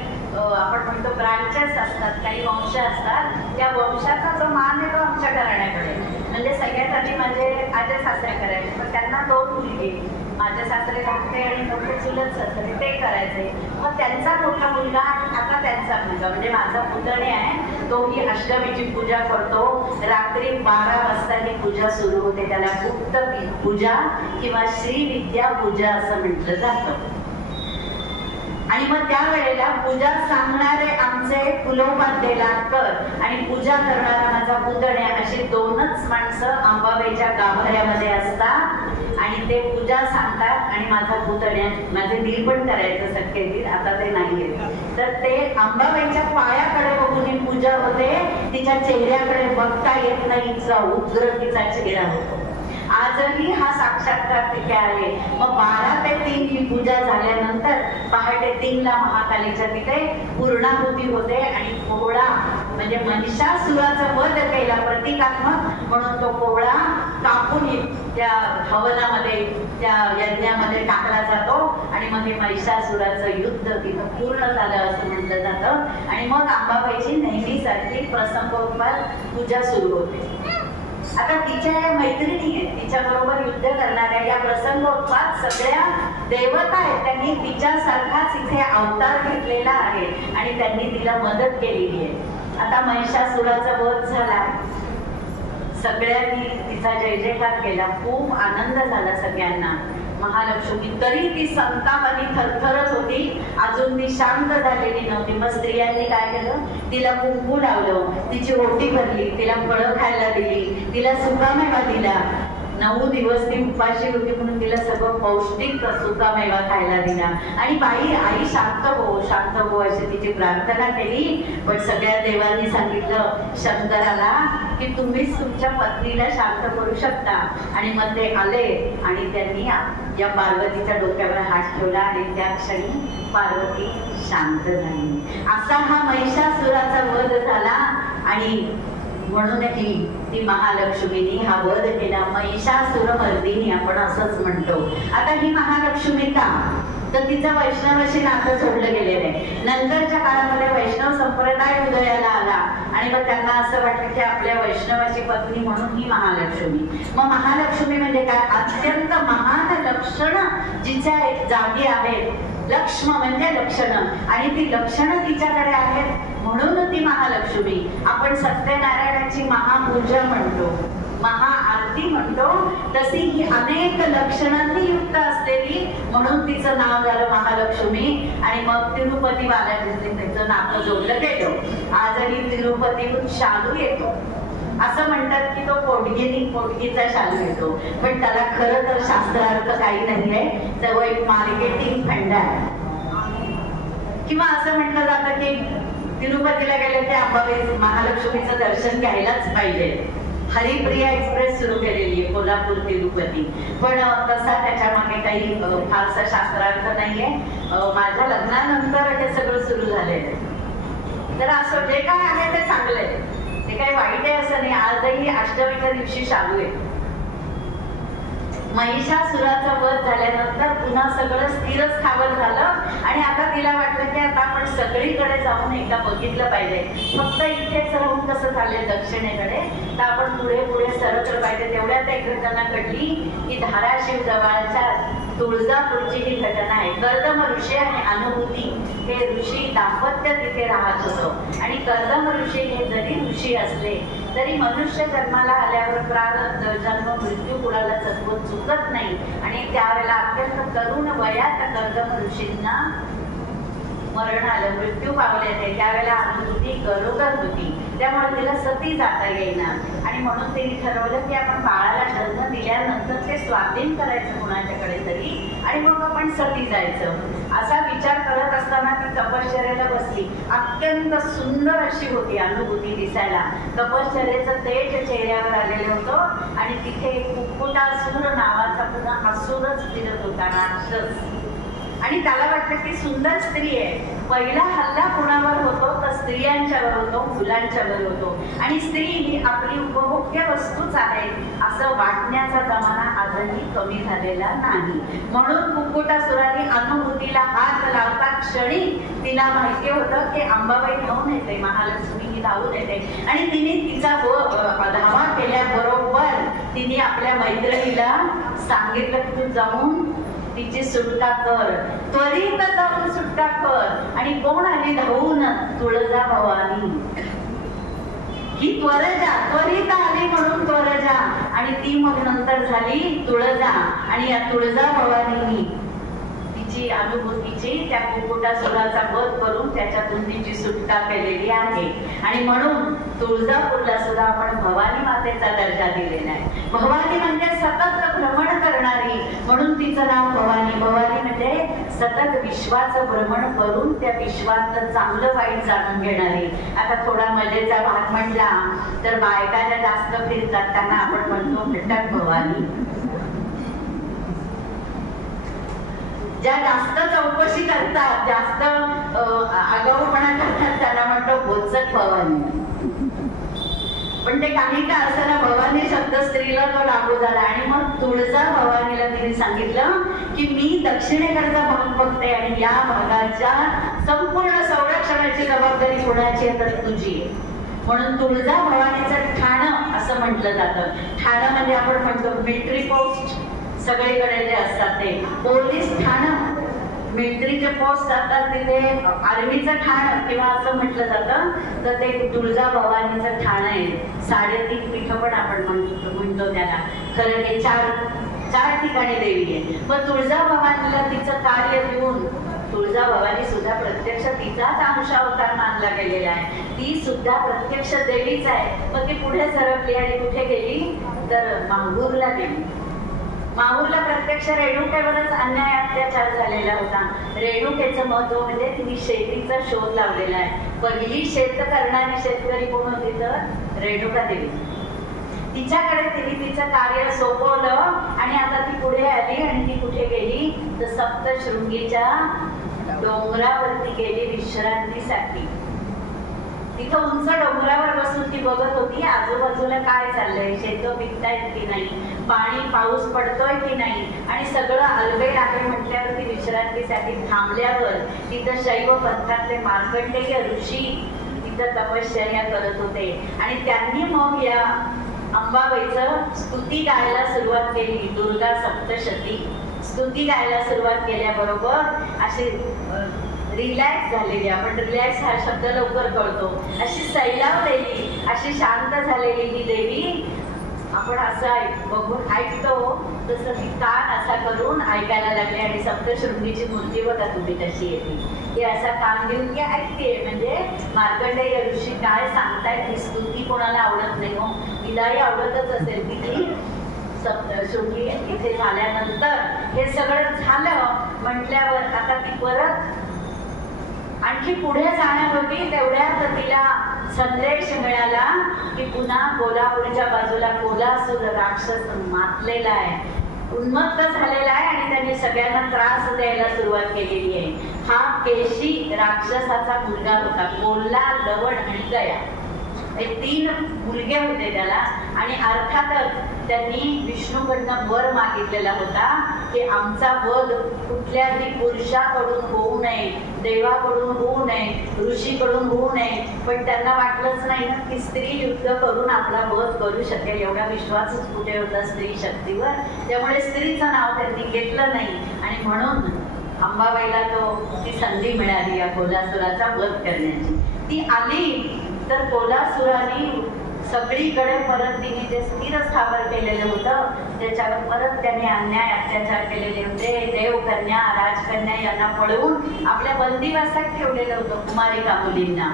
आपण म्हणतो ब्रांचेस असतात, काही वंश असतात. त्या वंशाचा जो मान आहे तो आमच्या घराण्याकडे. म्हणजे सगळ्यात आधी माझे आजे सासरे करायचे, पण त्यांना 2 मुलगे, माझे सासरे धाकटे आणि मोठे चुलत सासरे ते करायचे. मग त्यांचा मोठा मुलगा आणि आता त्यांचा मुलगा म्हणजे माझा पुतणे आहे, तो ही अष्टमीची पूजा करतो. रात्री 12 वाजता ही पूजा सुरू होते. त्याला गुप्त पूजा किंवा श्री विद्या पूजा असं म्हटलं जातं. आणि मग त्यावेळेला पूजा सांगणारे आमचे कुलोपाध्ये लाटकर आणि पूजा करणारा माझा पुतण्या अशी 2च माणसं अंबाबाईच्या गाभाऱ्यामध्ये असतात. आणि ते पूजा सांगतात. आणि माझा पुतण्या, माझे दीर पण करायचं सख्खे दीर, आता ते नाहीये, तर ते अंबाबाईच्या पायाकडे बघून ही पूजा होते. तिच्या चेहऱ्याकडे बघता येत नाही, इतका उग्र तिचा चेहरा होतो. आजही हा साक्षात्कार तिथे आहे. मग 12 ते 3 ही पूजा झाल्यानंतर पहाटे 3ला महाकालीच्या तिथे पूर्णाहुती होते. आणि कोवळा म्हणजे महिषासुराचा वध केला प्रतिकात्मक म्हणून तो कोवळा कापून त्या हवनामध्ये, त्या यज्ञामध्ये टाकला जातो. आणि मग हे महिषासुराचं युद्ध तिथं पूर्ण झालं असं म्हटलं जातं. आणि मग अंबाबाईची नेहमीसारखी प्रसंगोपात पूजा सुरू होते. आता तिच्या या मैत्रिणी आहेत, तिच्या बरोबर युद्ध करणाऱ्या या प्रसंगोपात सगळ्या देवता आहेत. त्यांनी तिच्यासारखाच इथे अवतार घेतलेला आहे आणि त्यांनी तिला मदत केलेली आहे. आता महिषासुराचा वध झाला, सगळ्यांनी तिचा जय जयकार केला, खूप आनंद झाला सगळ्यांना. महालक्ष्मी तरी ती संतापाने थरथरत होती, अजून ती शांत झालेली नव्हती. मग स्त्रियांनी काय केलं, तिला कुंकू लावलं, तिची ओटी भरली, तिला फळं खायला दिली, तिला सुकामेवा दिला. 9 दिवस ती उपाशी होती म्हणून तिला सगळं पौष्टिक सुकामेवा खायला दिला. आणि बाई, आई शांत हो अशी तिची प्रार्थना केली. पण सगळ्या देवांनी सांगितलं शंकराला की तुम्हीच तुमच्या पत्नीला शांत करू शकता. आणि मग ते आले आणि त्यांनी या पार्वतीच्या डोक्यावर हात ठेवला आणि त्या क्षणी पार्वती शांत झाली. असा हा महिषासुराचा वध झाला. आणि म्हणूनही ती महालक्ष्मीने हा वध केला. महिषासुरमर्दिनी आपण असंच म्हणतो. आता ही महालक्ष्मी का, तर तिचं वैष्णवाशी नातं जोडलं गेलेलं आहे. नंतरच्या काळामध्ये वैष्णव संप्रदाय उदयाला आला आणि मग त्यांना असं वाटलं की आपल्या वैष्णवाची पत्नी म्हणून ही महालक्ष्मी. मग महालक्ष्मी म्हणजे काय, अत्यंत महान लक्षणं जिच्या जागी आहेत. लक्ष्म म्हणजे लक्षणं, आणि ती लक्षणं तिच्याकडे आहेत म्हणून ती महालक्ष्मी. आपण सत्यनारायणाची महापूजा म्हणतो, महाआरती म्हणतो, तशी ही अनेक लक्षणांनी युक्त असलेली म्हणून तिचं नाव झालं महालक्ष्मी. आणि मग तिरुपती बालाजीने त्याचं नातं जोडलं गेलं. आजही तिरुपतीहून शालू येतो, असं म्हणतात की तो पोटगीचा शालू येतो, पण त्याला खरं तर शास्त्रार्थ काही नाहीये, तो एक मार्केटिंग फंड आहे. किंवा असं म्हटलं जातं की तिरुपतीला गेले ते अंबाबाई महालक्ष्मीचं दर्शन घ्यायलाच पाहिजे. हरिप्रिया एक्सप्रेस सुरू केलेली आहे कोल्हापूर तिरुपती, पण तसा त्याच्या मागे काही फारसा शास्त्रार्थ नाहीये. माझ्या लग्नानंतर हे सगळं सुरू झालेलं आहे. तर असं जे काय आहे ते चांगलं आहे, ते काही वाईट आहे असं नाही. आजही अष्टमीच्या दिवशी चालू आहे. महिषासुराचा वध झाल्यानंतर पुन्हा सगळं स्थिर स्थावर झालं आणि आता तिला वाटलं की आता आपण सगळीकडे जाऊन एकदा बघितलं पाहिजे. फक्त इथेच राहून कसं चाललंय दक्षिणेकडे, तर आपण पुढे पुढे सरकलं पाहिजे. तेवढ्यात एक घटना घडली की धाराशिव जवळच्या तुळजापूरची ही घटना आहे. कर्दम ऋषी आणि अनुभूती हे ऋषी दाम्पत्य तिथे राहत होतं. आणि कर्दम ऋषी हे जरी ऋषी असले तरी मनुष्य जन्माला आल्यावर प्रारब्ध जन्म मृत्यू कुणाला चुकवत चुकत नाही. आणि त्यावेळेला अत्यंत तरुण वयात कर्दम ऋषींना मरण आलं, मृत्यू पावले ते. त्यावेळेला अनुभूती गरोदर होती त्यामुळे तिला सती जाता येईना आणि म्हणून तिने ठरवलं की आपण बाळाला जन्म दिल्यानंतर ते स्वाधीन करायचं कुणाच्याकडे तरी आणि मग आपण सती जायचं असा विचार करत असताना ती तपश्चर्याला बसली. अत्यंत सुंदर अशी होती अनुभूती दिसायला. तपश्चर्याचं तेज चेहऱ्यावर आलेलं होतं आणि तिथे कुक्कुटासूर नावाचा पुन्हा असुरच फिरत होता, राक्षस. आणि त्याला वाटलं की सुंदर स्त्री आहे. पहिला हल्ला कुणावर होतो तर स्त्रियांच्यावर होतो, मुलांच्यावर होतो आणि स्त्री ही आपली उपभोग्य वस्तूच आहे असं वाटण्याचा जमाना आजही कमी झालेला नाही. म्हणून कुक्कुटासुराने अनुभूतीला हात लावता क्षणी तिला माहिती होतं की अंबाबाई धावून येते, महालक्ष्मी ही धावून येते आणि तिने तिचा धावा केल्याबरोबर तिने आपल्या मैत्रिणीला सांगितलं की तू जाऊन तिची सुटका कर, त्वरित जाऊन सुटका कर. आणि कोण आली धावून? तुळजा भवानी. ही त्वरजा, त्वरित आली म्हणून त्वरजा आणि ती मग नंतर झाली तुळजा. आणि या तुळजा भवानीनी तिची अनुभूतीची त्या कुक्कुटासुराचा वध करून त्याच्यातून तिची सुटका केलेली आहे. आणि म्हणून तुळजापूरला सुद्धा आपण भवानी मातेचा दर्जा दिलेला आहे. भवानी म्हणजे सतत भ्रमण करणारी, म्हणून तिचं नाव भवानी. भवानी म्हणजे सतत विश्वाचं भ्रमण करून त्या विश्वातलं चांगलं वाईट जाणून घेणारी. आता थोडा मजेचा भाग म्हटला तर बायकाला जास्त फिरतात त्यांना आपण म्हणतो भेटतात भवानी. ज्या जास्त चौकशी करतात, जास्त आगाऊपणा करतात त्यांना म्हणतो बोचक भवानी. पण ते काही का असताना भवानी शब्द स्त्रीला तो लागू झाला. आणि मग तुळजा भवानीला तिने सांगितलं की मी दक्षिणेकडचा भाग बघते आणि या भागाच्या संपूर्ण संरक्षणाची जबाबदारी कोणाची आहे तर तुझी. म्हणून तुळजा भवानीचं ठाणं असं म्हटलं जातं. ठाणं म्हणजे आपण म्हणतो मिलिटरी पोस्ट सगळीकडे जे असतात ते पोलीस ठाणं, मिलिटरीचे पोस्ट असतात तिथे आर्मीचं ठाणं किंवा असं म्हटलं जातं तर ते तुळजा भवानीचं ठाणं आहे. 3.5 पीठ पण आपण म्हणतो त्याला. खरं हे चार ठिकाणी देवी आहे. पण तुळजा भवानीला तिचं कार्य देऊन तुळजा भवानी सुद्धा प्रत्यक्ष तिचाच अंशावतार मानला गेलेला आहे. ती सुद्धा प्रत्यक्ष देवीच आहे. मग ती पुढे सरकली आणि कुठे गेली तर माहूरला गेली. माहूरला प्रत्यक्ष रेणुकेवरच अन्याय अत्याचार झालेला होता. रेणुकेचं महत्व म्हणजे तिने शेतीचा शोध लावलेला आहे. पहिली शेत करणारी शेतकरी कोण होती तर रेणुका देवी. तिच्याकडे तिने तिचं कार्य सोपवलं आणि आता ती पुढे आली आणि ती कुठे गेली तर सप्तशृंगीच्या डोंगरावरती गेली विश्रांतीसाठी. तिथं उंच डोंगरावर बसून ती बघत होती आजूबाजूला काय चाललंय, शेतं पिकतायत की नाही, पाणी पाऊस पडतोय की नाही आणि सगळं अलबेल आहे म्हटल्यावर ती विश्रांतीसाठी थांबल्यावर तिथं शैव पंथातले मार्कंडेय ऋषी तिथं तपश्चर्या करत होते आणि त्यांनी मग या अंबाबाईचं स्तुती गायला सुरुवात केली. दुर्गा सप्तशती स्तुती गायला सुरुवात केल्याबरोबर अशी रिलॅक्स झालेली, आपण रिलॅक्स हा शब्द लवकर कळतो, अशी सैलावलेली, अशी शांत झालेली ही देवी आपण असं बघून ऐकतो तसं ती कान असा करून ऐकायला लागले. आणि सप्तशृंगीची मूर्ती बघा तुम्ही कशी येते, ती असा कान देऊन ती ऐकते. म्हणजे मार्कंडेय ऋषी काय सांगतायत ही स्तुती कोणाला आवडत नाही हो, तिलाही आवडतच असेल की ती सप्तशृंगी इथे झाल्यानंतर हे सगळं झालं म्हटल्यावर आता ती परत आणखी पुढे जाणार होती. तेवढ्यात तिला संदेश मिळाला की पुन्हा कोल्हापूरच्या बाजूला कोल्हासूर राक्षस मातलेला आहे, उन्मत्त झालेला आहे आणि त्यांनी सगळ्यांना त्रास द्यायला सुरुवात केलेली आहे. हा केशी राक्षसाचा मुलगा होता. कोल्हा, लवण आणि गया हे 3 मुलगे होते त्याला. आणि अर्थातच त्यांनी विष्णूकडनं वर मागितलेला होता की आमचा वध कुठल्याही पुरुषाकडून होऊ नये, देवाकडून होऊ नये, ऋषीकडून होऊ नये. पण त्यांना वाटलंच नाही ना की स्त्री युद्ध करून आपला वध करू शकेल, एवढा विश्वासच कुठे होता स्त्री शक्तीवर. त्यामुळे स्त्रीचं नाव त्यांनी घेतलं नाही आणि म्हणून अंबाबाईला ती संधी मिळाली या कोल्हासुराचा वध करण्याची. ती आली तर कोल्हासुराने सगळीकडे परत तिने जे स्थिर स्थावर केलेलं होतं त्याच्यावर परत त्यांनी अन्याय अत्याचार केलेले होते. देवकन्या, राजकन्या यांना पळवून आपल्या बंदिवासात ठेवलेलं होतं कुमारिका मुलींना.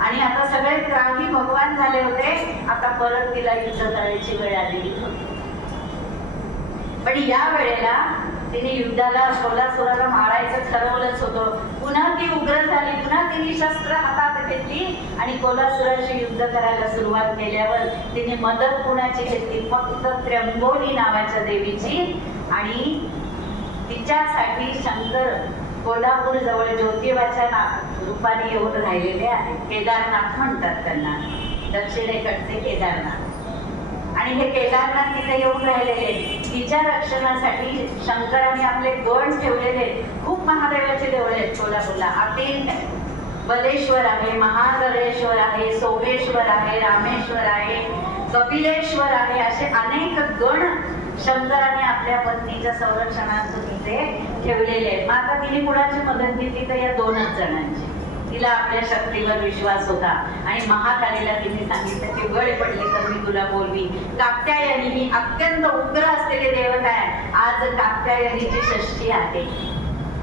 आणि आता सगळे त्राही भगवान झाले होते. आता परत तिला युद्ध करायची वेळ आलेली होती. पण या वेळेला तिने युद्धाला कोलासुराला मारायचं ठरवलंच होतं. पुन्हा ती उग्र झाली. पुन्हा तिने शस्त्र हातात घेतली आणि कोलासुराशी युद्ध करायला सुरुवात केल्यावर तिने मदत कुणाची घेतली? फक्त त्र्यंबोली नावाच्या देवीची. आणि तिच्यासाठी शंकर कोल्हापूर जवळ ज्योतिबाच्या रूपाने येऊन राहिलेले आहेत. केदारनाथ म्हणतात त्यांना, दक्षिणेकडचे केदारनाथ. आणि हे केदारनाथ तिथे येऊन राहिलेले. तिच्या रक्षणासाठी शंकराने आपले गण ठेवलेले. खूप महादेवाचे देवळे आहेत कोल्हापूरला. अतिन बलेश्वर आहे, महागरेश्वर आहे, सोमेश्वर आहे, रामेश्वर आहे, कपिलेश्वर आहे. असे अनेक गण शंकराने आपल्या पत्नीच्या संरक्षणार्थ तिथे ठेवलेले आहेत. आता तिने कुणाची मदत घेतली तर या दोनच जणांची. तिला आपल्या शक्तीवर विश्वास होता आणि महाकालीला तिने सांगितलं की वेळ पडली तर मी तुला बोलवी. कात्यायनी ही अत्यंत उग्र असलेली देवता आहे. आज कात्यायनीची षष्ठी आहे.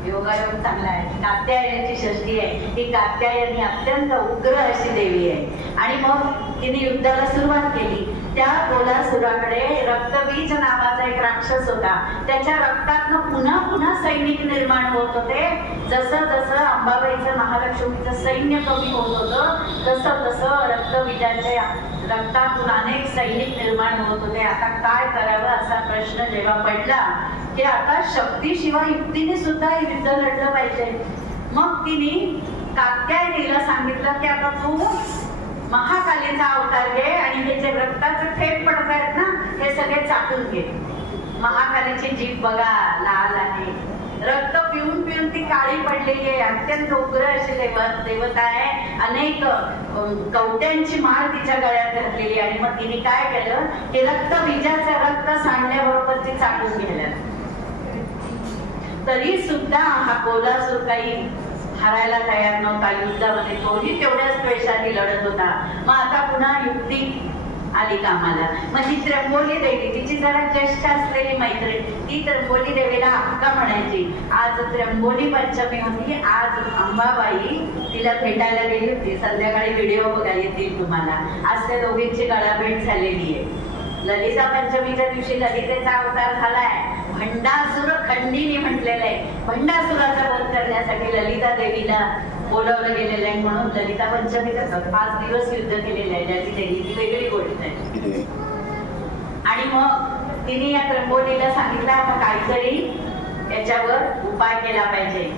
योगायोग चांगला आहे. कात्यायनीची षष्ठी आहे. ही कात्यायनी अत्यंत उग्र अशी देवी आहे. आणि मग तिने युद्धाला सुरुवात केली. त्या कोलासुराकडे रक्तबीज नावाचा एक राक्षस होता. त्याच्या रक्तातनं पुन्हा पुन्हा सैनिक निर्माण होत होते. जसं जसं अंबाबाईचं महालक्ष्मीचं सैन्य कमी होत होतं तसं तसं रक्तबीजाच्या रक्तातून अनेक सैनिक निर्माण होत होते. आता काय करावं असा प्रश्न जेव्हा पडला की आता शक्तीशिवाय युक्तीने सुद्धा युद्ध लढलं पाहिजे. मग तिने कात्यायनीला सांगितलं की आता तू महाकालीचा अवतार घे आणि हे जे रक्ताचे थेंब पडत आहेत ना हे सगळे चाटून घे. महाकालीची जीभ बघा लाल आहे. रक्त पिऊन पिऊन ती काळी पडलेली आहे. अत्यंत उग्र अशी देवता आहे. अनेक कवट्यांची माळ तिच्या गळ्यात घातलेली. आणि मग तिने काय केलं की रक्तबीजाचं रक्त सांडल्याबरोबर ती चाटून घ्यायला. तरी सुद्धा हा कोलासूर काही हारायला तयार नव्हता. युद्धामध्ये तोही तेवढ्याच द्वेषाने लढत होता. मग आता पुन्हा युक्ती आली कामाला. मग ती त्र्यंबोली देवी, तिची जरा ज्येष्ठ असलेली मैत्रीण, ती त्र्यंबोली देवीला अक्का म्हणायची. आज त्र्यंबोली पंचमी होती. आज अंबाबाई तिला भेटायला गेली होती. संध्याकाळी व्हिडिओ बघायला येतील तुम्हाला. आज त्या दोघींची गळाभेट झालेली आहे. ललिता पंचमीच्या दिवशी ललितेचा अवतार झालाय. भंडासुर खंडिनी म्हटलेलं आहे. भंडासुराचा वध करण्यासाठी ललिता देवीला बोलवलं गेलेलं आहे. म्हणून ललिता पंचमी कसं 5 दिवस युद्ध केलेलं आहे. ज्याची देवी ती वेगळी गोष्ट आहे. आणि मग तिने या त्र्यंबोलीला सांगितलं आता काहीतरी याच्यावर उपाय केला पाहिजे.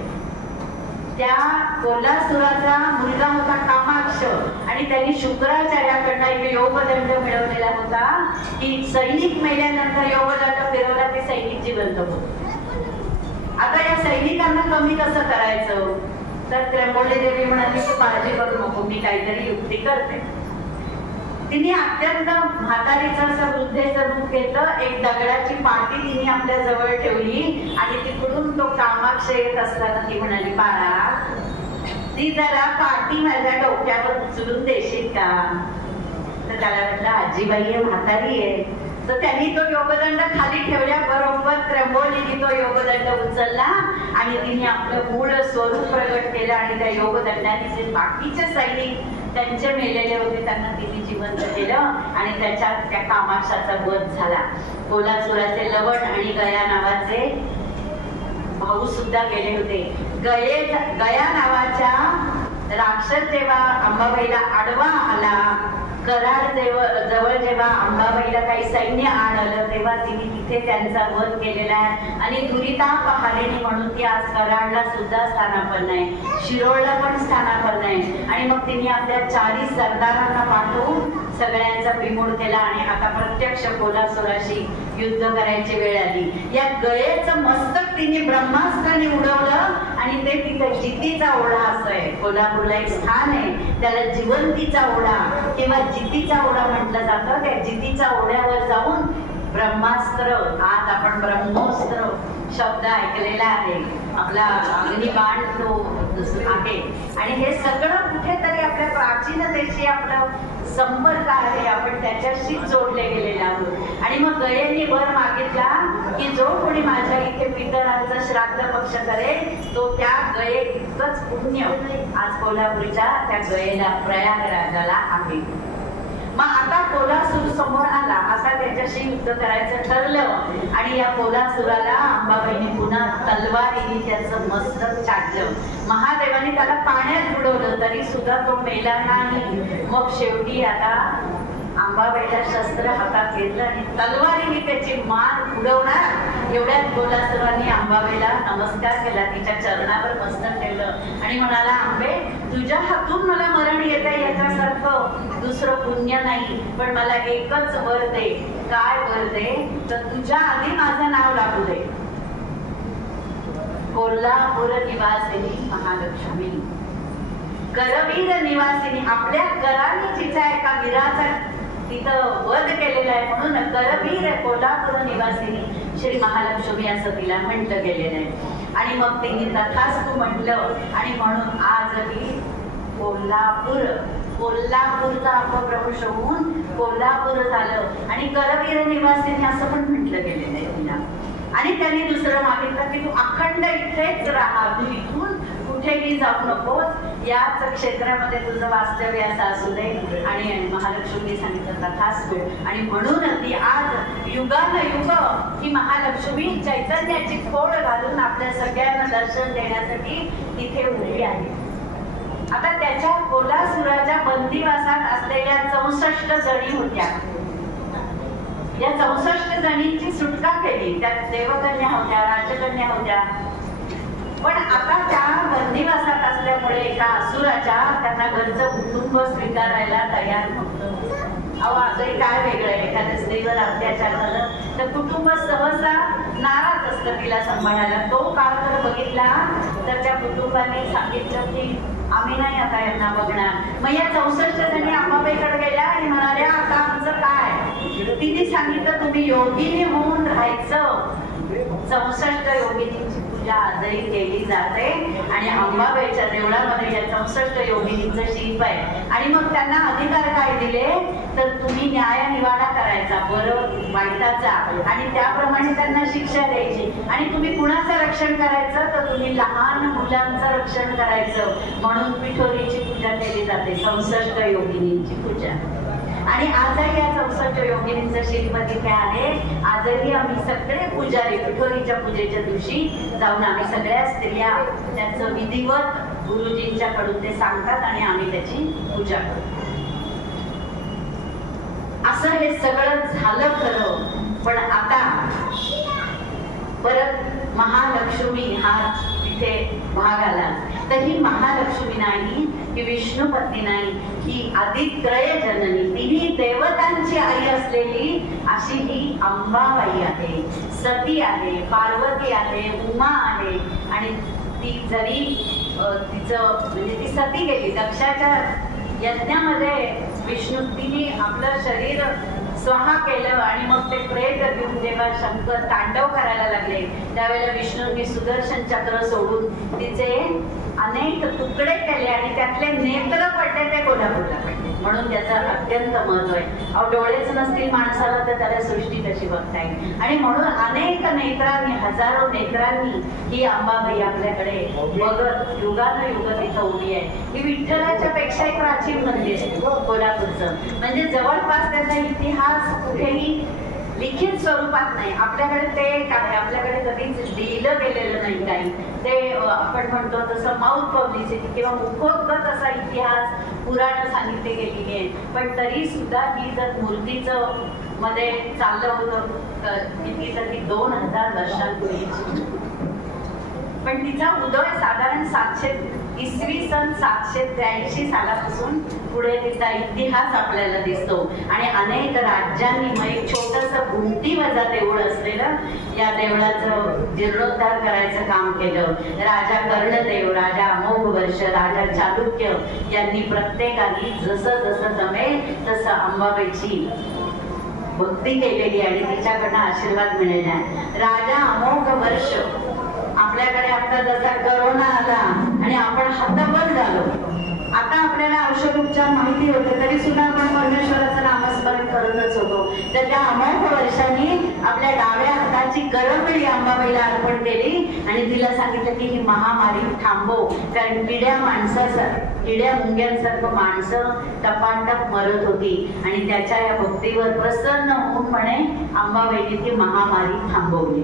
त्या कोल्हासुराचा मुलगा होता कामाक्ष आणि त्यांनी शुक्राचार्याकडनं एक योगदंड मिळवलेला होता की सैनिक मेल्यानंतर योगदंड फिरवला ते सैनिक जिवंत होत. आता या सैनिकांना कमी कसं करायचं तर त्र्यंबोली देवी म्हणाली की काळजी करू नको, मी काहीतरी युक्ती करते. तिने अत्यंत म्हातारीचं असं वृद्धेचं रूप घेतलं. एक दगडाची पाटी तिने आपल्या जवळ ठेवली आणि तिकडून तो कामाक्ष येत असताना ती म्हणाली बाळा ती जरा पाटी माझ्या डोक्यावर उचलून देशील का? तर त्याला म्हटलं आजीबाई आहे, म्हातारी आहे. तर त्यांनी तो योगदंड खाली ठेवल्याबरोबर त्र्यंबोलीने तो योगदंड उचलला आणि तिने आपलं मूळ स्वरूप प्रगट केलं आणि त्या योगदंडाने जे बाकीचे सैनिक त्यांचे मेलेले होते त्यांना तिने जिवंत केलं आणि त्याच्यात त्या कामाक्षाचा वध झाला. कोल्हासुराचे लवण आणि गया नावाचे भाऊ सुद्धा गेले होते. गया नावाच्या राक्षस जेव्हा अंबाबाईला आडवा आला, कराड जवळ जेव्हा अंबाबाईला काही सैन्य आलं तेव्हा तिने तिथे त्यांचा वध केलेला आहे. आणि दुरिताप हारिणी म्हणून ती आज कराडला सुद्धा स्थानापन्न आहे, शिरोळला पण स्थानापन्न आहे. आणि मग तिने आपल्या 40 सरदारांना पाठवून सगळ्यांचा बिमोड केला आणि आता प्रत्यक्ष कोल्हासुराशी युद्ध करायची वेळ आली. या गयेचं मस्तक तिने ब्रह्मास्त्राने उडवलं आणि ते तिथे जितीचा ओढा असं आहे. कोल्हापूरला एक स्थान आहे त्याला जिवंतीचा ओढा किंवा जितीचा ओढा म्हटलं जातं. त्या जितीच्या ओढ्यावर जाऊन ब्रह्मास्त्र, आज आपण ब्रह्मोस्त्र शब्द ऐकलेला आहे. आपला अग्निबाण तो आहे. आणि हे सगळं कुठेतरी आपल्या प्राचीनतेशी आपला संपर्क आहे, आपण त्याच्याशी जोडले गेलेले आहोत. आणि मग गयेने वर मागितला की जो कोणी माझ्या इथे पितरांचा श्राद्ध पक्ष करेल तो त्या गये इतकंच पुण्य आज कोल्हापूरच्या त्या गयेला प्रयागराजाला आहे. मग आता कोल्हासूर समोर आला, असा त्याच्याशी युद्ध करायचं ठरलं. आणि या कोल्हासुराला अंबाबाईने पुन्हा तलवारीने त्याचं मस्तक छाटलं. महादेवाने त्याला पाण्यात बुडवलं तरी सुद्धा तो मेला नाही. मग शेवटी आता अंबाबाईला शस्त्र हातात घेतलं आणि तलवारीने त्याची मान उडवणार. एवढ्यात कोल्हासुराने अंबाबाईला नमस्कार केला, तिच्या चरणावर मस्तक ठेवलं आणि म्हणाला, अंबे तुझ्या हातून मला मरण येतं याच्यासारखं दुसरं पुण्य नाही, पण मला एकच वर दे. काय वर दे? तर तुझ्या आधी माझं नाव लागू दे. कोल्हापूर निवासिनी महालक्ष्मी, करवीर निवासिनी. आपल्या कराने तिचा एका वीराचा तिथं वध केलेला आहे म्हणून करवीर कोल्हापूर निवासिनी श्री महालक्ष्मी असं तिला म्हटलं गेलेलं आहे. आणि मग तिने तथास्तु म्हटलं. आणि म्हणून आजही कोल्हापूरचा अपभ्रंश होऊन कोल्हापूर झालं आणि करवीर निवासिनी असं पण म्हटलं गेलेलं आहे तिला. आणि त्याने दुसरं मागितलं की तू अखंड इथेच राहा, तू इथून कुठेही जाऊ नकोस, याच क्षेत्रामध्ये तुझं वास्तव्य असं असू दे. आणि महालक्ष्मी सांगितलं तथास्तु. आणि म्हणून ती आज युगानुयुग ही महालक्ष्मी चैतन्याची खोड घालून आपल्या सगळ्यांना दर्शन देण्यासाठी तिथे उभी आहे. आता त्याच्या कोल्हासुराच्या बंदिवासात असलेल्या 64 जणी होत्या. या 64 जणींची सुटका केली. त्यात देवकन्या होत्या, राजकन्या होत्या. पण आता त्या बंदिवासात असल्यामुळे एका असुराच्या त्यांना घरचं कुटुंब स्वीकारायला तयार नव्हतं. अहो आजही काय वेगळं आहे, एखाद्या स्त्रीवर अत्याचार झालं तर कुटुंब सहसा नाराज असतं तिला सांभाळायला. तो काळ जर बघितला तर त्या कुटुंबाने सांगितलं की आम्ही नाही आता यांना बघणार. मग या 64 जणी अंबाबाईकडे गेल्या आणि म्हणाल्या, आता आमचं काय? तिने सांगितलं तुम्ही योगिनी होऊन राहायचं. 64 योगिनींची पूजा आजही केली जाते आणि अंबाबाईच्या देवळामध्ये या 64 योगिनींचं शिल्प आहे. आणि मग त्यांना अधिकार काय दिले तर तुम्ही न्याय निवाडा करायचा, बरं वाईटाचा, आणि त्याप्रमाणे त्यांना शिक्षा द्यायची. आणि तुम्ही कुणाचं रक्षण करायचं तर तुम्ही लहान मुलांचं रक्षण करायचं. म्हणून पिठोरीची पूजा केली जाते, 64 योगिनींची पूजा. आणि आजही या 64 योगिनींचं शिल्प तिथे आहे. आजही आम्ही सगळे पुजारी पिठोरीच्या पूजेच्या दिवशी जाऊन आम्ही सगळ्या स्त्रिया त्याचं विधिवत गुरुजींच्याकडून ते सांगतात आणि आम्ही त्याची पूजा करतो. असं हे सगळं झालं खरं. पण आता परत महालक्ष्मी हा तिथे भाग आला. तर ही महालक्ष्मी नाही, ही विष्णू पत्नी नाही, ही आदित्रय जननी, तिन्ही देवतांची आई असलेली अशी ही अंबाबाई आहे. सती आहे, पार्वती आहे, उमा आहे. आणि ती जरी तिचं म्हणजे ती सती गेली दक्षाच्या यज्ञामध्ये, विष्णू तिने आपलं शरीर स्वाहा केलं आणि मग ते प्रेत घेऊन जेव्हा शंकर तांडव करायला लागले त्यावेळेला विष्णूंनी सुदर्शन चक्र सोडून तिचे अनेक तुकडे केले आणि त्यातले नेत्र पडले ते कोल्हापूरला पडले. म्हणून त्याचं अत्यंत महत्व आहे. अहो डोळेच नसतील माणसाला तर त्याला सृष्टी कशी बघता येईल. आणि म्हणून अनेक नेत्रांनी, हजारो नेत्रांनी ही अंबाबाई आपल्याकडे बघत युगानुयुग तिथं उभी आहे. ही विठ्ठलाच्या पेक्षाही प्राचीन मंदिर आहे कोल्हापूरचं. म्हणजे जवळपास त्याचा इतिहास कुठेही लिखित स्वरूपात नाही. आपल्याकडे ते काय, आपल्याकडे कधीच लिहिलं गेलेलं नाही काही. ते आपण म्हणतो तसं माउथ पब्लिसिटी किंवा मुखोद्गत असा इतिहास पुराण सांगितले गेलेली आहे. पण तरी सुद्धा ही जर मूर्तीचं मध्ये चाललं होतं कितीतरी 2000 वर्षांपूर्वी, पण तिचा उदय साधारण 783 सालापासून पुढे तिचा इतिहास आपल्याला दिसतो. आणि अनेक राज्यांनी मग एक छोटंसं घुमटी वजा देऊळ असलेलं या देवळाचं जीर्णोद्धार करायचं काम केलं. राजा कर्णदेव, राजा अमोघवर्ष, राजा चालुक्य यांनी प्रत्येकाने जसं जसं जमेल तसं अंबाबाईची भक्ती केलेली आणि तिच्याकडनं आशीर्वाद मिळाला. राजा अमोघवर्ष आपल्याकडे आता जसा करोना आला आणि आपण हतबल झालो, आता आपल्याला औषधोपचार माहिती होते तरी सुद्धा आपण परमेश्वराचं नामस्मरण करतच होतो. तर त्या अमोघ वर्षांनी आपल्या डाव्या हाताची गरबडी अंबाबाईला अर्पण केली आणि तिला सांगितलं की ही महामारी थांबव, कारण किड्या मुंग्यांसारखं माणसं टपाटप मरत होती आणि त्याच्या या भक्तीवर प्रसन्न होऊन म्हणे अंबाबाईने ती महामारी थांबवली.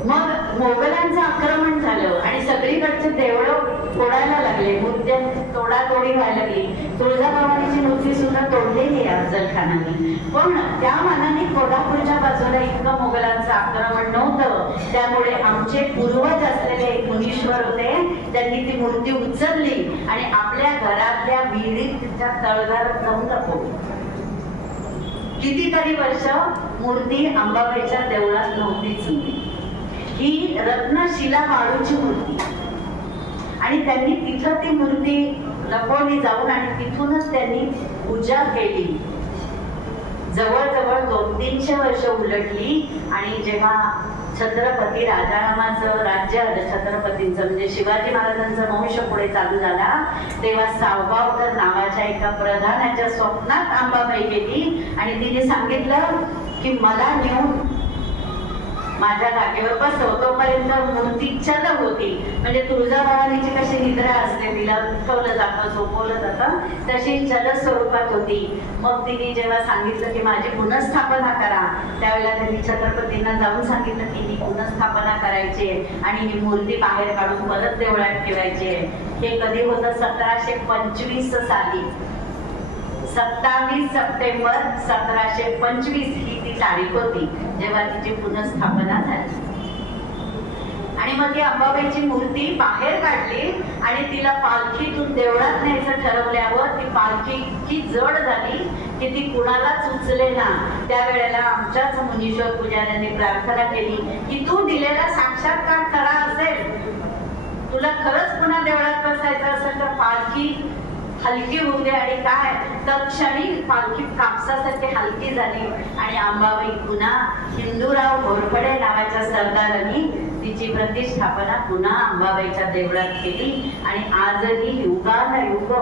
मग मोगलांचं आक्रमण झालं आणि सगळीकडचे देवळं फोडायला लागले, मूर्त्या तोडातोडी व्हायला लागली. तुळजाभवानीची मूर्ती सुद्धा तोडलेली आहे अफजल खानाने. पण त्या मानाने कोल्हापूरच्या बाजूला इतकं मोगलांचं आक्रमण नव्हतं. त्यामुळे आमचे पूर्वज असलेले एक मुनीश्वर होते, त्यांनी ती मूर्ती उचलली आणि आपल्या घरातल्या विहिरीत तिच्या तळघरात जाऊन लपवली. कितीतरी वर्ष मूर्ती अंबाबाईच्या देवळात नव्हतीच. ही रत्नशिला वाळूची मूर्ती आणि त्यांनी तिथं ती मूर्ती लपवली जाऊन आणि तिथूनच त्यांनी पूजा केली. जवळजवळ 200-300 वर्ष उलटली आणि जेव्हा छत्रपती राजारामाचं राज्य आलं, छत्रपतींचं म्हणजे शिवाजी महाराजांचा वंश पुढे चालू झाला, तेव्हा सावगावकर नावाच्या एका प्रधानाच्या स्वप्नात अंबाबाई गेली आणि तिने सांगितलं की मला नेऊन माझ्या जागेवर बसव. तोपर्यंत मूर्ती चल होती, म्हणजे तुळजाभवानीची कशी निद्रा असते, तिला उठवलं जातं झोपवलं जातं, तशी चल स्वरूपात होती. मग तिने जेव्हा सांगितलं की माझी पुनःस्थापना करा, त्यावेळेला त्यांनी छत्रपतींना जाऊन सांगितलं की ही पुनःस्थापना करायची आणि ही मूर्ती बाहेर काढून परत देवळात ठेवायची आहे. हे कधी होतं? 1725 साली. 27 सप्टेंबर 1725 ही ती तारीख होती जेव्हा तिची पुनःस्थापना झाली. आणि मग ती अंबाबाईची मूर्ती बाहेर काढली आणि तिला पालखीतून देवळात न्यायचं ठरवल्यावर ती पालखी इतकी जड झाली की ती कुणालाच उचले ना. त्यावेळेला आमच्याच मुनीश्वर पुजाऱ्यांनी प्रार्थना केली की तू दिलेला साक्षात्कार खरा असेल, तुला खरंच पुन्हा देवळात बसायचं असेल तर पालखी हलकी होऊ दे. आणि काय तत्क्षणी पालखी कापसासारखी हलकी झाली आणि अंबाबाई पुन्हा हिंदूराव घोरपडे नावाच्या सरदारांनी तिची प्रतिष्ठापना पुन्हा अंबाबाईच्या देवळात केली. आणि आजही युगानुयुग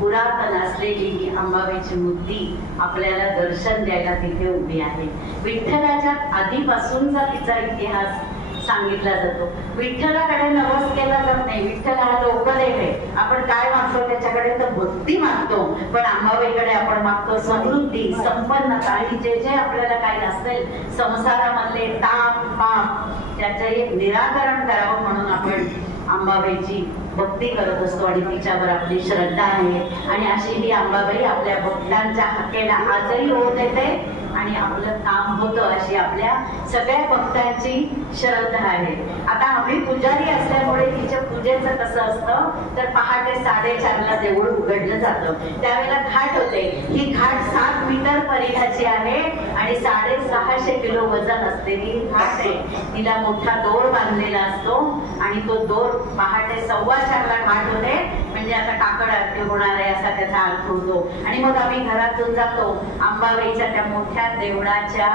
पुरातन असलेली ही अंबाबाईची मूर्ती आपल्याला दर्शन द्यायला तिथे उभी आहे. विठ्ठलाच्या आधीपासूनचा तिचा इतिहास सांगितला जातो. विठ्ठलाकडे नवस केला जात नाही. विठ्ठल हा लोकदेव आहे. आपण काय मागतो त्याच्याकडे तर भक्ती मागतो, पण अंबाबाईकडे आपण मागतो समृद्धी, संपन्नता आणि जे जे आपल्याला काही असेल संसारामधले ताप पाप त्याचं एक निराकरण करावं म्हणून आपण अंबाबाईची भक्ती करत असतो आणि तिच्यावर आपली श्रद्धा आहे. आणि अशी ही अंबाबाई आपल्या भक्तांच्या हाकेला आजही होत येते आणि आपलं काम होतं अशी आपल्या सगळ्या भक्तांची श्रद्धा आहे. आता आम्ही पुजारी असल्यामुळे तिच्या पूजेचं कसं असतं तर पहाटे 4:30ला देऊळ उघडलं जातं. त्यावेळेला घाट होते. ही घाट 7 मीटर परिघाची आहे आणि 650 किलो वजन असलेली घाट आहे. तिला मोठा दोर बांधलेला असतो आणि तो दोर पहाटे 4:15ला घाट होते, म्हणजे आता काकड आरती होणार आहे असा त्याचा अर्थ होतो. आणि मग आम्ही घरातून जातो. अंबाबाईच्या त्या मोठ्या देवळाच्या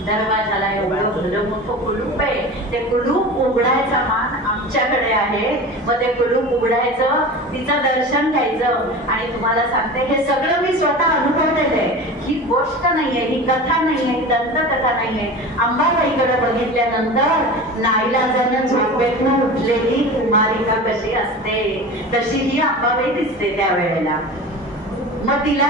दरवाजाला एवढं भलं मोठं कुलूप आहे. ते कुलूप उघडायचा मान आमच्याकडे आहे. मग ते कुलूप उघडायचं, तिचं दर्शन घ्यायचं. आणि तुम्हाला सांगते हे सगळं मी स्वतः अनुभवलेलं आहे. ही गोष्ट नाहीये, ही कथा नाहीये, दंतकथा नाहीये. अंबाबाईकडे बघितल्यानंतर नाईलाजानं झोपेतनं उठलेली कुमारिका कशी असते तशी ही अंबाबाई दिसते त्यावेळेला. मग तिला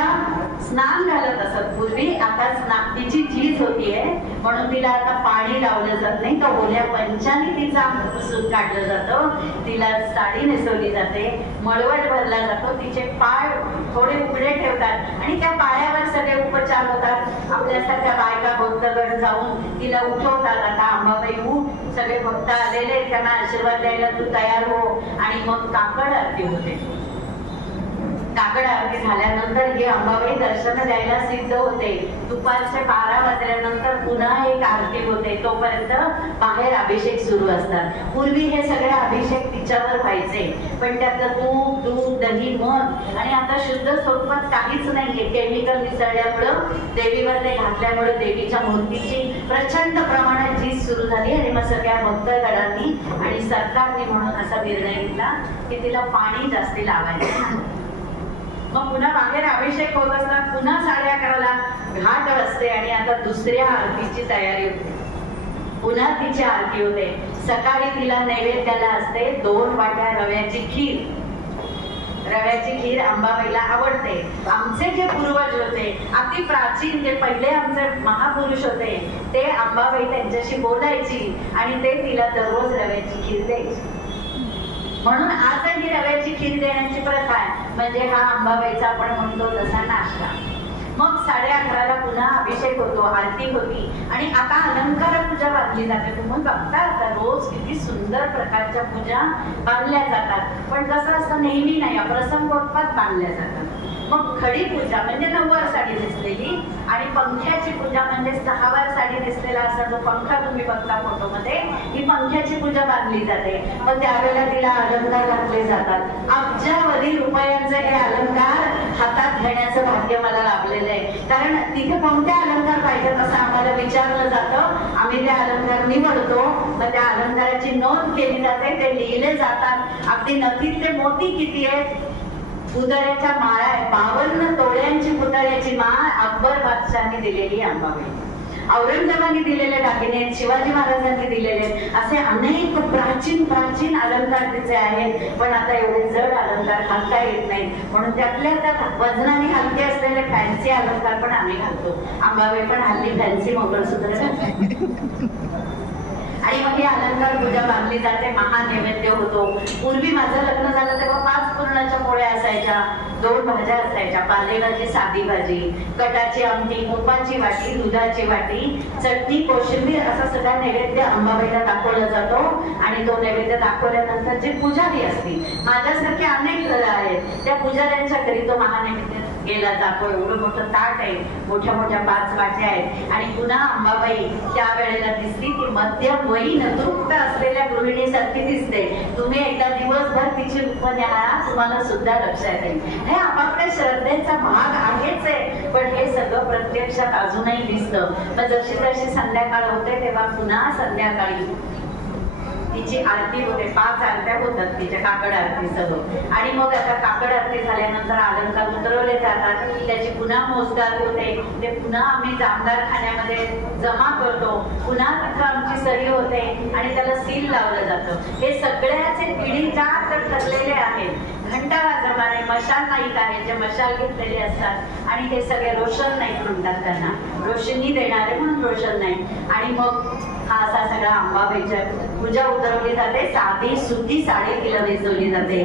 स्नान घालत असत पूर्वी. आता तिची झीज होतीये म्हणून तिला आता पाणी लावलं जात नाही, तर ओल्या पंचाने तिचा पुसून काढलं जातं. तिला साडी नेसवली जाते, मळवट भरला जातो, तिचे पाय थोडे उघडे ठेवतात आणि त्या पायावर सगळे उपचार होतात. आपल्यासारख्या बायका भक्तगण जाऊन तिला उठवतात. आता अंबाबाई उठ, सगळे भक्त आलेले त्यांना आशीर्वाद द्यायला तू तयार हो. आणि मग काकड आरती होते. काकड आरती झाल्यानंतर ही अंबाबाई दर्शन द्यायला सिद्ध होते. दुपारचे 12 वाजल्यानंतर पुन्हा एक आरती होते, तोपर्यंत बाहेर अभिषेक सुरू असतात. पूर्वी हे सगळे अभिषेक तिच्यावर व्हायचे, पण त्यातलं तूप, दूध, दही, मध आणि आता शुद्ध स्वरूपात काहीच नाहीये. केमिकल मिसळल्यामुळं देवीवर ते घातल्यामुळे देवीच्या मूर्तीची प्रचंड प्रमाणात झीज सुरू झाली आणि मग सगळ्या भक्तगणांनी आणि सरकारने म्हणून असा निर्णय घेतला की तिला पाणी जास्ती लावायचं. मग पुन्हा बाहेर अभिषेक होत असतात. पुन्हा 11:30ला घाट असते आणि आता दुसऱ्या आरतीची तयारी होते. पुन्हा तिची आरती होते. सकाळी तिला नैवेद्याला असते 2 वाट्या रव्याची खीर. रव्याची खीर अंबाबाईला आवडते. आमचे जे पूर्वज होते, अति प्राचीन जे पहिले आमचे महापुरुष होते, ते अंबाबाई त्यांच्याशी बोलायची आणि ते तिला दररोज रव्याची खीर द्यायची. म्हणून आजही रव्याची खीर देण्याची प्रथा आहे. म्हणजे हा अंबाबाईचा आपण म्हणतो तसा नाश्ता. मग 11:30ला पुन्हा अभिषेक होतो, आरती होती आणि आता अलंकार पूजा बांधली जाते. तुम्ही बघता आता रोज किती सुंदर प्रकारच्या पूजा बांधल्या जातात. पण कसं असतं, नेहमी नाही, प्रसंगोपात बांधल्या जातात. मग खडी पूजा म्हणजे 9वार साडी नेसलेली आणि पंख्याची पूजा म्हणजे 6वार साडी नेसलेला असा जो पंखा तुम्ही बघता फोटोमध्ये, ही पंख्याची पूजा बांधली जाते. मग त्यावेळेला तिला अलंकार घातले जातात. अब्जावधी रुपयांचे हे अलंकार हातात घेण्याचं भाग्य मला लाभलेलं आहे. कारण तिथे कोणते अलंकार पाहिजेत असं आम्हाला विचारलं जातं. आम्ही ते अलंकार निवडतो. मग त्या अलंकाराची नोंद केली जाते, ते लिहिले जातात. अगदी नथीतले मोती किती आहेत, पुतळ्याच्या माळा आहे, 52 तोळ्यांची पुतळ्याची माळ अकबर बादशाहाने दिलेली अंबाबाई. औरंगजेबाने दिलेले दागिने, शिवाजी महाराजांनी दिलेले असे अनेक प्राचीन प्राचीन अलंकार तिचे आहेत. पण आता एवढे जड अलंकार घालता येत नाही, म्हणून त्यातल्या त्यात वजनाने हलके असलेले फॅन्सी अलंकार पण आम्ही घालतो. अंबाबाई पण हल्ली फॅन्सी मंगळसूत्र घालते. आणि मग ही अलंकार पूजा बांधली जाते. महानैवेद्य होतो. पूर्वी माझं लग्न झालं तेव्हा 5 पुरणाच्या पोळ्या असायच्या, 2 भाज्या असायच्या, पालेभाजी, साधी भाजी, कटाची आमटी, तुपाची वाटी, दुधाची वाटी, चटणी, कोशिंबीर असा सगळा नैवेद्य अंबाबाईला दाखवला जातो. आणि तो नैवेद्य दाखवल्यानंतर जी पुजारी असते, माझ्यासारखे अनेक घरं आहेत, त्या पुजाऱ्यांच्या घरी तो महानैवेद्य गेला जातो. एवढं मोठं ताट आहे, मोठ्या मोठ्या 5 वाट्या आहेत. आणि पुन्हा अंबाबाई त्या वेळेला दिसली ती मध्यम वयीन तृप्त असलेल्या गृहिणीसारखी दिसते. तुम्ही एकदा दिवसभर तिची रूप न्याहा, तुम्हाला सुद्धा लक्षात येईल. हे आपापल्या श्रद्धेचा भाग आहेच आहे, पण हे सगळं प्रत्यक्षात अजूनही दिसतं. मग जशी जशी संध्याकाळ होते तेव्हा पुन्हा संध्याकाळी तिची आरती होते. 5 आरत्या होतात तिच्या काकड आरतीसह. आणि मग आता काकड आरती झाल्यानंतर अलंकार उतरवले जातात. त्याची पुन्हा मोजदारी होते. ते पुन्हा आम्ही जामदार खाण्यामध्ये जमा करतो. पुन्हा तिथं आमची सही होते आणि त्याला सील लावलं जातं. हे सगळ्याचे पिढीच्या ठरलेले आहेत. घंटावाजप्रमाणे मशाल नाईक आहेत, जे मशाल घेतलेले असतात आणि हे सगळे रोशन नाईक म्हणतात त्यांना, रोशनी देणारे म्हणून रोशन नाईक. आणि मग हा असा सगळा अंबाबाईच्या पूजा उतरवली जाते. साधी सुती साडी तिला नेसवली जाते.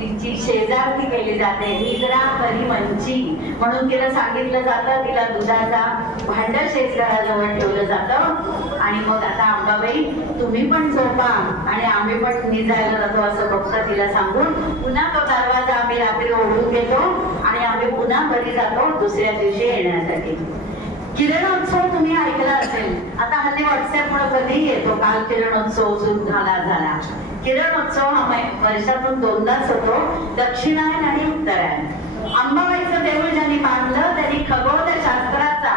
तिची शेजारती केली जाते. निद्रा करी मंची म्हणून तिला सांगितलं जातं. तिला दुधाचा भांड शेजाराजवळ ठेवलं जातं. आणि मग आता अंबाबाई तुम्ही पण झोपा आणि आम्ही पण निजायला जातो असं फक्त तिला सांगून पुन्हा तो दरवाजा आम्ही रात्री ओढून घेतो आणि आम्ही पुन्हा घरी जातो दुसऱ्या दिवशी येण्यासाठी. किरणोत्सव तुम्ही ऐकला असेल. आता हल्ली व्हॉट्सअपमुळे कधी येतो. काल किरणोत्सव झाला. किरणोत्सव हा वर्षातून 2दाच होतो, दक्षिणायन आणि उत्तरायण. अंबाबाईचं देऊळ ज्यांनी बांधलं त्यांनी खगोलशास्त्राचा,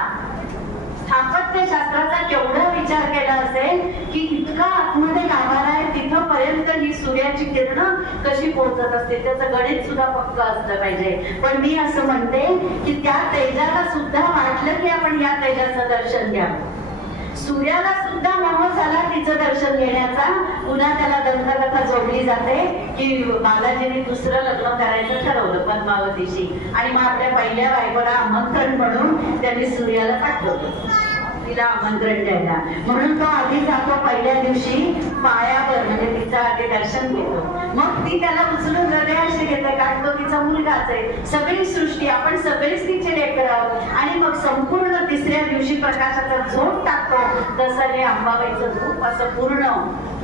स्थापत्यशास्त्राचा केवढा विचार केला असेल की इतका आतमध्ये गाभारा आहे, तिथं पर्यंत ही सूर्याची किरण कशी पोहोचत असते, त्याचं गणित सुद्धा पक्क असलं पाहिजे. पण मी असं म्हणते की त्या तेजाला सुद्धा वाटलं की आपण या तेजाचं दर्शन घ्यावं. सूर्याला सुद्धा मोह झाला तिचं दर्शन घेण्याचा. पुन्हा त्याला दंतकथा जोडली जाते की बालाजीने दुसरं लग्न करायचं ठरवलं पद्मावतीशी आणि मग आपल्या पहिल्या बायकोला आमंत्रण म्हणून त्यांनी सूर्याला पाठवलं तिला आमंत्रण द्यायला. म्हणून तो आधी जातो पहिल्या दिवशी पायावर, म्हणजे तिचं आधी दर्शन घेतो. मग ती त्याला उचलून हृदयाशी घेते, कारण तो तिचा मुलगाच आहे. सगळी सृष्टी आपण सगळीच तिचे लेकर आहोत. आणि मग संपूर्ण तिसऱ्या दिवशी प्रकाशाचा झोप टाकतो. तसं हे अंबाबाईचं रूप असं पूर्ण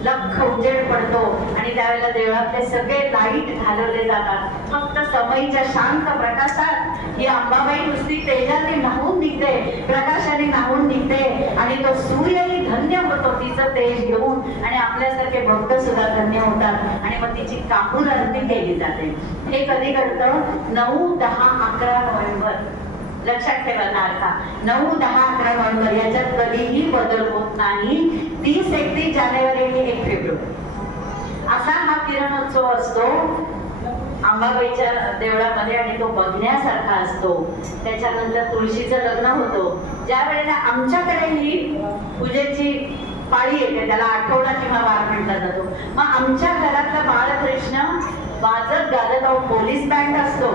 लख उजेड पडतो आणि त्यावेळेला देवळातले सगळे लाईट घालवले जातात. फक्त समईच्या शांत प्रकाशात ही अंबाबाई नुसती तेजाने न्हावून निघते, प्रकाशाने न्हावून निघते आणि तो सूर्यही धन्य होतो तिचं तेज घेऊन आणि आपल्यासारखे भक्त सुद्धा धन्य होतात आणि मग तिची कापूर आरती केली जाते. हे कधी घडतं? 9, 10, 11 नोव्हेंबर. लक्षात ठेवा तारखा 9, 10, 11 नोव्हेंबर याच्यात कधीही बदल होत नाही. 30, 31 जानेवारी आणि 1 फेब्रुवारी असा हा किरणोत्सव असतो अंबाबाईच्या देवळामध्ये आणि तो बघण्यासारखा असतो. त्याच्यानंतर तुळशीचं लग्न होतो. ज्या वेळेला आमच्याकडे ही पूजेची पाळी येते त्याला आठवडा किंवा वार म्हटला जातो. मग आमच्या घरातला बाळकृष्ण वाजत गाजत पोलीस बँड असतो.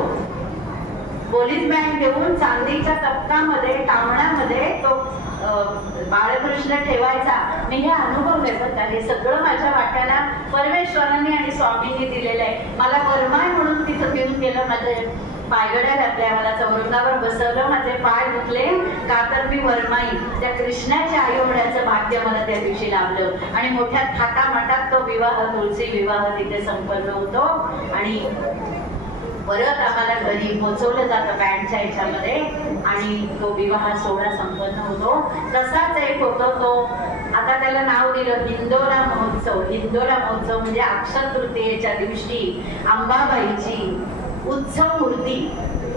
पोलीस बँड घेऊन चांदीच्या तपकामध्ये तांबण्यामध्ये तो बाळकृष्ण ठेवायचा. मी हे अनुभवलंय बरं का. हे सगळं माझ्या वाट्याला परमेश्वरांनी आणि स्वामींनी दिलेलं आहे. मला वरमाय म्हणून तिथं घेऊन गेलं. माझे पायगड्या घातल्या, मला चौरंगावर बसवलं, माझे पाय दुखले का तर मी वरमाई त्या कृष्णाच्या आई होण्याचं भाग्य मला त्या दिवशी लाभलं आणि मोठ्या थाटामाटात तो विवाह, तुळशी विवाह तिथे संपन्न होतो आणि परत आम्हाला घरी पोहोचवलं जातं बँडच्या ह्याच्यामध्ये आणि तो विवाह सोहळा संपन्न होतो. तसाच एक होतो तो, आता त्याला नाव दिलं हिंदोरा महोत्सव. हिंदोरा महोत्सव म्हणजे अक्षय तृतीयेच्या दिवशी अंबाबाईची उत्सव मूर्ती.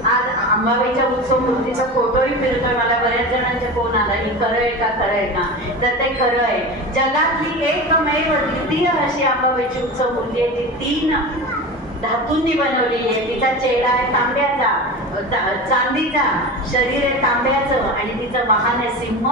आज अंबाबाईच्या उत्सव मूर्तीचा फोटोही फिरतोय. मला बऱ्याच जणांचे फोन आला ही खरं आहे का, खरं आहे का? तर ते खरं आहे. जगातली एकमेव द्वितीय अशी अंबाबाईची उत्सव मूर्ती आहे. ती 3 धातूंनी बनवलेली आहे. तिचा चेहरा आहे तांब्याचा, चांदीचा, शरीर आहे तांब्याचं आणि तिचं वाहन आहे सिंह,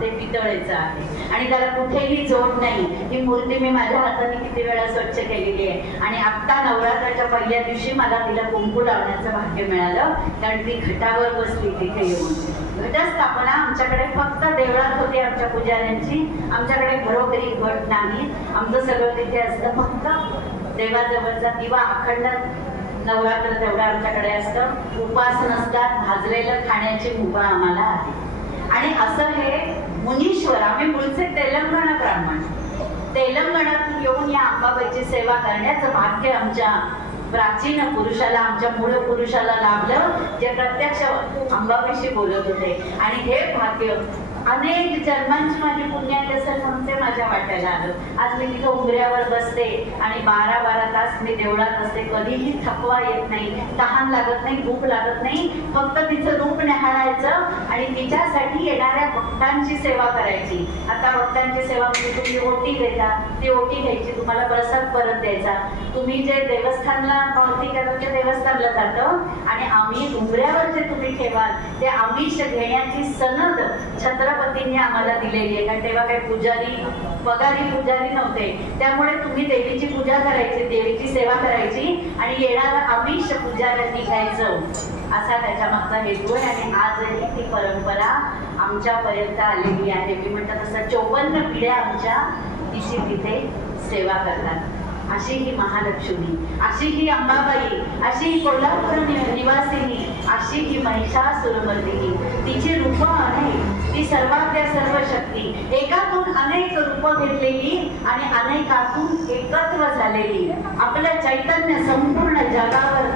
ते पितळेचं आहे आणि त्याला कुठेही जोड नाही. ही मूर्ती मी माझ्या हाताने किती वेळा स्वच्छ केलेली आहे आणि आता नवरात्राच्या पहिल्या दिवशी मला तिला कुंकू लावण्याचं भाग्य मिळालं कारण ती घटावर बसली तिथे येऊन. घटस्थापना आमच्याकडे फक्त देवळात होती आमच्या पुजाऱ्यांची. आमच्याकडे घरोघरी घट नाही. आमचं सगळं तिथे असतं. फक्त देवाजवळचा दिवा अखंड नवरात्र तेवढं आमच्याकडे असतं. उपास नसतात. भाजलेलं खाण्याची मुभा आम्हाला आहे आणि असं हे मुनीश्वर. आम्ही मूळचे तेलंगणा ब्राह्मण. तेलंगणातून येऊन या अंबाबाईची सेवा करण्याचं भाग्य आमच्या प्राचीन पुरुषाला, आमच्या मूळ पुरुषाला लाभलं जे प्रत्यक्ष अंबाबाईशी बोलत होते आणि हे भाग्य अनेक जन्मांची माझी पुण्यात असेल म्हणून ते माझ्या वाट्याला आलं. आज मी तिथं उंबऱ्यावर बसते आणि 12-12 तास मी देवळात असते. कधीही थकवा येत नाही, तहान लागत नाही, भूक लागत नाही. फक्त तिचं रूप निहाळायचं आणि तिच्यासाठी येणाऱ्या भक्तांची सेवा करायची. आता भक्तांची सेवा म्हणजे तुम्ही ओटी देता, ती ओटी घ्यायची, तुम्हाला प्रसाद परत द्यायचा. तुम्ही जे देवस्थानला पावती करून देवस्थानला जातं आणि आम्ही उंबऱ्यावर जे तुम्ही ठेवाल ते आमिष घेण्याची सनद छत्रपतींनी आम्हाला दिलेली आहे. कारण तेव्हा काही पुजारी, पगारी पुजारी नव्हते. त्यामुळे तुम्ही देवीची पूजा करायची, देवीची सेवा करायची आणि येणारा आमिष पुजाऱ्यांनी घ्यायचं असा त्याच्या मागचा हेतू आहे आणि आजही ती परंपरा आमच्यापर्यंत आलेली आहे. मी म्हणतात तसं 54 पिढ्या आमच्या तिची तिथे सेवा करतात. अशी ही महालक्ष्मी, अशी ही अंबाबाई, अशी ही कोल्हापूर निवासिनी, अशी ही महिषासुरमर्दिनी. तिची रूपं अनेक, ती सर्वात्या सर्व शक्ती, एकातून अनेक रूपं घेतलेली आणि अनेकातून एकत्र झालेली, आपलं चैतन्य संपूर्ण जगावर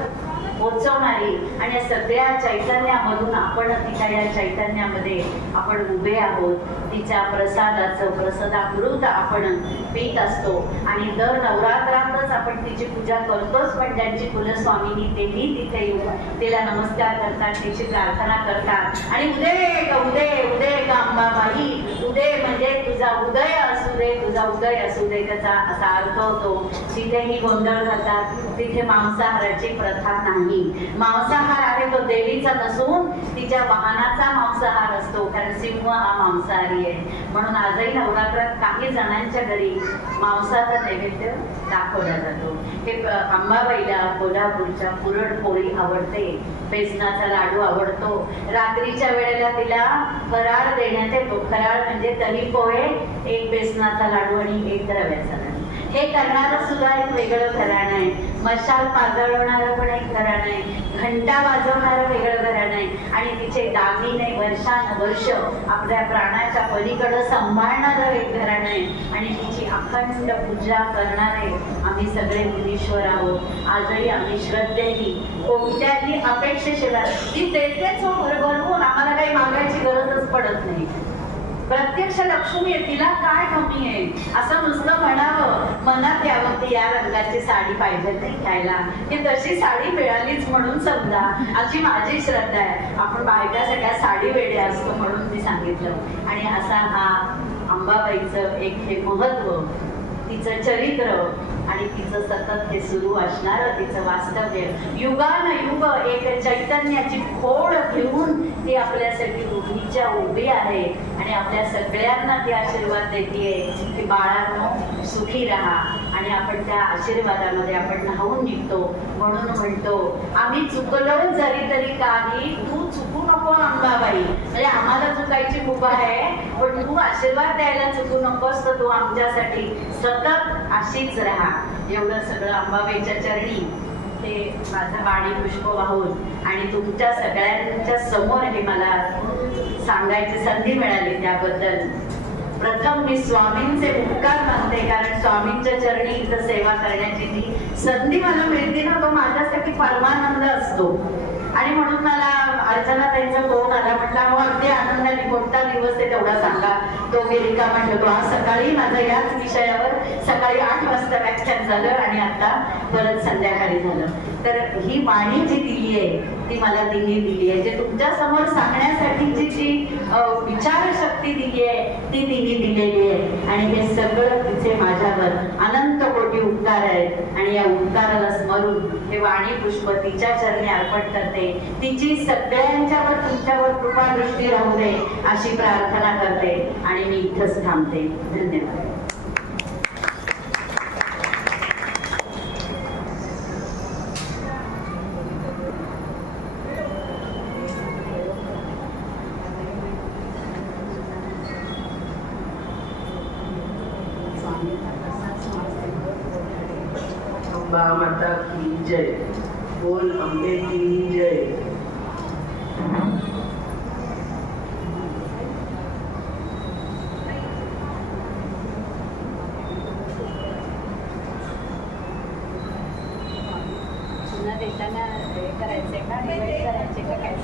पोचवणारी आणि या सगळ्या चैतन्यामधून आपण तिच्या या चैतन्यामध्ये आपण उभे आहोत. तिच्या प्रसादाचं प्रसादामृत आपण पीत असतो आणि दर नवरात्रातच आपण तिची पूजा करतोच. पण ज्यांची कुलस्वामिनी तेही तिथे येऊन तिला नमस्कार करतात, तिची प्रार्थना करतात आणि उदय उदय उदय ग अंबाबाई. उदय म्हणजे तुझा उदय असू दे, तुझा उदय असू दे, त्याचा असा अर्थ होतो. तिथेही गोंधळ घालतात. तिथे मांसाहाराची प्रथा नाही. मांसाहार आहे तो देवीचा नसून तिच्या वाहनाचा मांसाहार असतो कारण सिंह हा मांसाहारी आहे. म्हणून आजही नवरात्रात काही जणांच्या घरी मांसाचा नैवेद्य दाखवला जातो. हे अंबाबाईला कोल्हापूरच्या पुरणपोळी आवडते, बेसनाचा लाडू आवडतो. रात्रीच्या वेळेला तिला फराळ देण्यात येतो. फराळ म्हणजे तरी पोहे, 1 बेसनाचा लाडू आणि 1 रव्याचा लाडू. हे करणारं सुद्धा एक वेगळं घराणं आहे. मशाल पाजळवणारं पण एक घराणं आहे. घंटा वाजवणारं वेगळं घराणं आहे. आणि तिचे दागिने वर्षानुवर्ष आपल्या प्राणाच्या पलीकडं सांभाळणारं एक घराणं आहे. आणि तिची अखंड पूजा करणारे आम्ही सगळे मुनीश्वर आहोत. आजही आम्ही श्रद्धेने कोणत्याही अपेक्षेशिवाय ती देतेच हो भरभरून, आम्हाला काही मागायची गरजच पडत नाही. प्रत्यक्ष लक्ष्मी आहे, तिला काय कमी आहे असं नुसतं म्हणावं, मनात यावं की या रंगाची साडी पाहिजे नाही घ्यायला, की तशी साडी मिळालीच म्हणून समजा, अशी माझी श्रद्धा आहे. आपण बायका सगळ्या साडी वेड्या असतो म्हणून मी सांगितलं. आणि असा हा अंबाबाईचं एक हे महत्व, तिचं चरित्र आणि तिचं सतत हे सुरू असणारं तिचं वास्तव्य, युगानुयुग एक चैतन्याची खोड घेऊन ती आपल्यासाठी उभीच्या उभी आहे. आणि आपल्या सगळ्यांना ती आशीर्वाद देते की बाळांनो सुखी राहा. आणि आपण त्या आशीर्वादामध्ये आपण न्हावून निघतो. म्हणून म्हणतो आम्ही चुकलो जरी तरी काही, तू चुकू नको अंबाबाई. म्हणजे आम्हाला चुकायची मुभा आहे, पण तू आशीर्वाद द्यायला चुकू नकोस, तर तू आमच्यासाठी सतत अशीच राहा. एवढं सगळं अंबाबाईच्या चरणी हे माझं वाणी पुष्प वाहून आणि तुमच्या सगळ्यांच्या समोर हे मला सांगायची संधी मिळाली त्याबद्दल प्रथम मी स्वामींचे उपकार मानते. कारण स्वामींच्या चरणी इथं सेवा करण्याची जी संधी मला मिळते ना, तो माझ्यासाठी परमानंद असतो. आणि म्हणून मला अर्चना त्यांचा फोन आला, म्हटला हो अगदी आनंदाने कोणता दिवस आहे तेवढा सांगा. तो मी रिकामा ठेवतो. आज सकाळी माझं याच विषयावर सकाळी 8 वाजता व्याख्यान झालं आणि आता परत संध्याकाळी झालं. तर ही वाणी जी दिली आहे ती मला तिने दिली आहे, जे तुमच्या समोर सांगण्यासाठीची जी विचारशक्ती दिली आहे ती तिने दिलेली आहे. आणि हे सगळं तिचे माझ्यावर अनंत कोटी उपकार आहेत. आणि या उपकाराला स्मरून हे वाणी पुष्प तिच्या चरणी अर्पण करते. तिची सगळ्यांच्यावर तुमच्यावर कृपा दृष्टी राहू दे अशी प्रार्थना करते आणि मी इथंच थांबते. धन्यवाद. अंबा माता की जय. बोल अंबे की जय. देताना हे करायचंय का, करायचे का, काय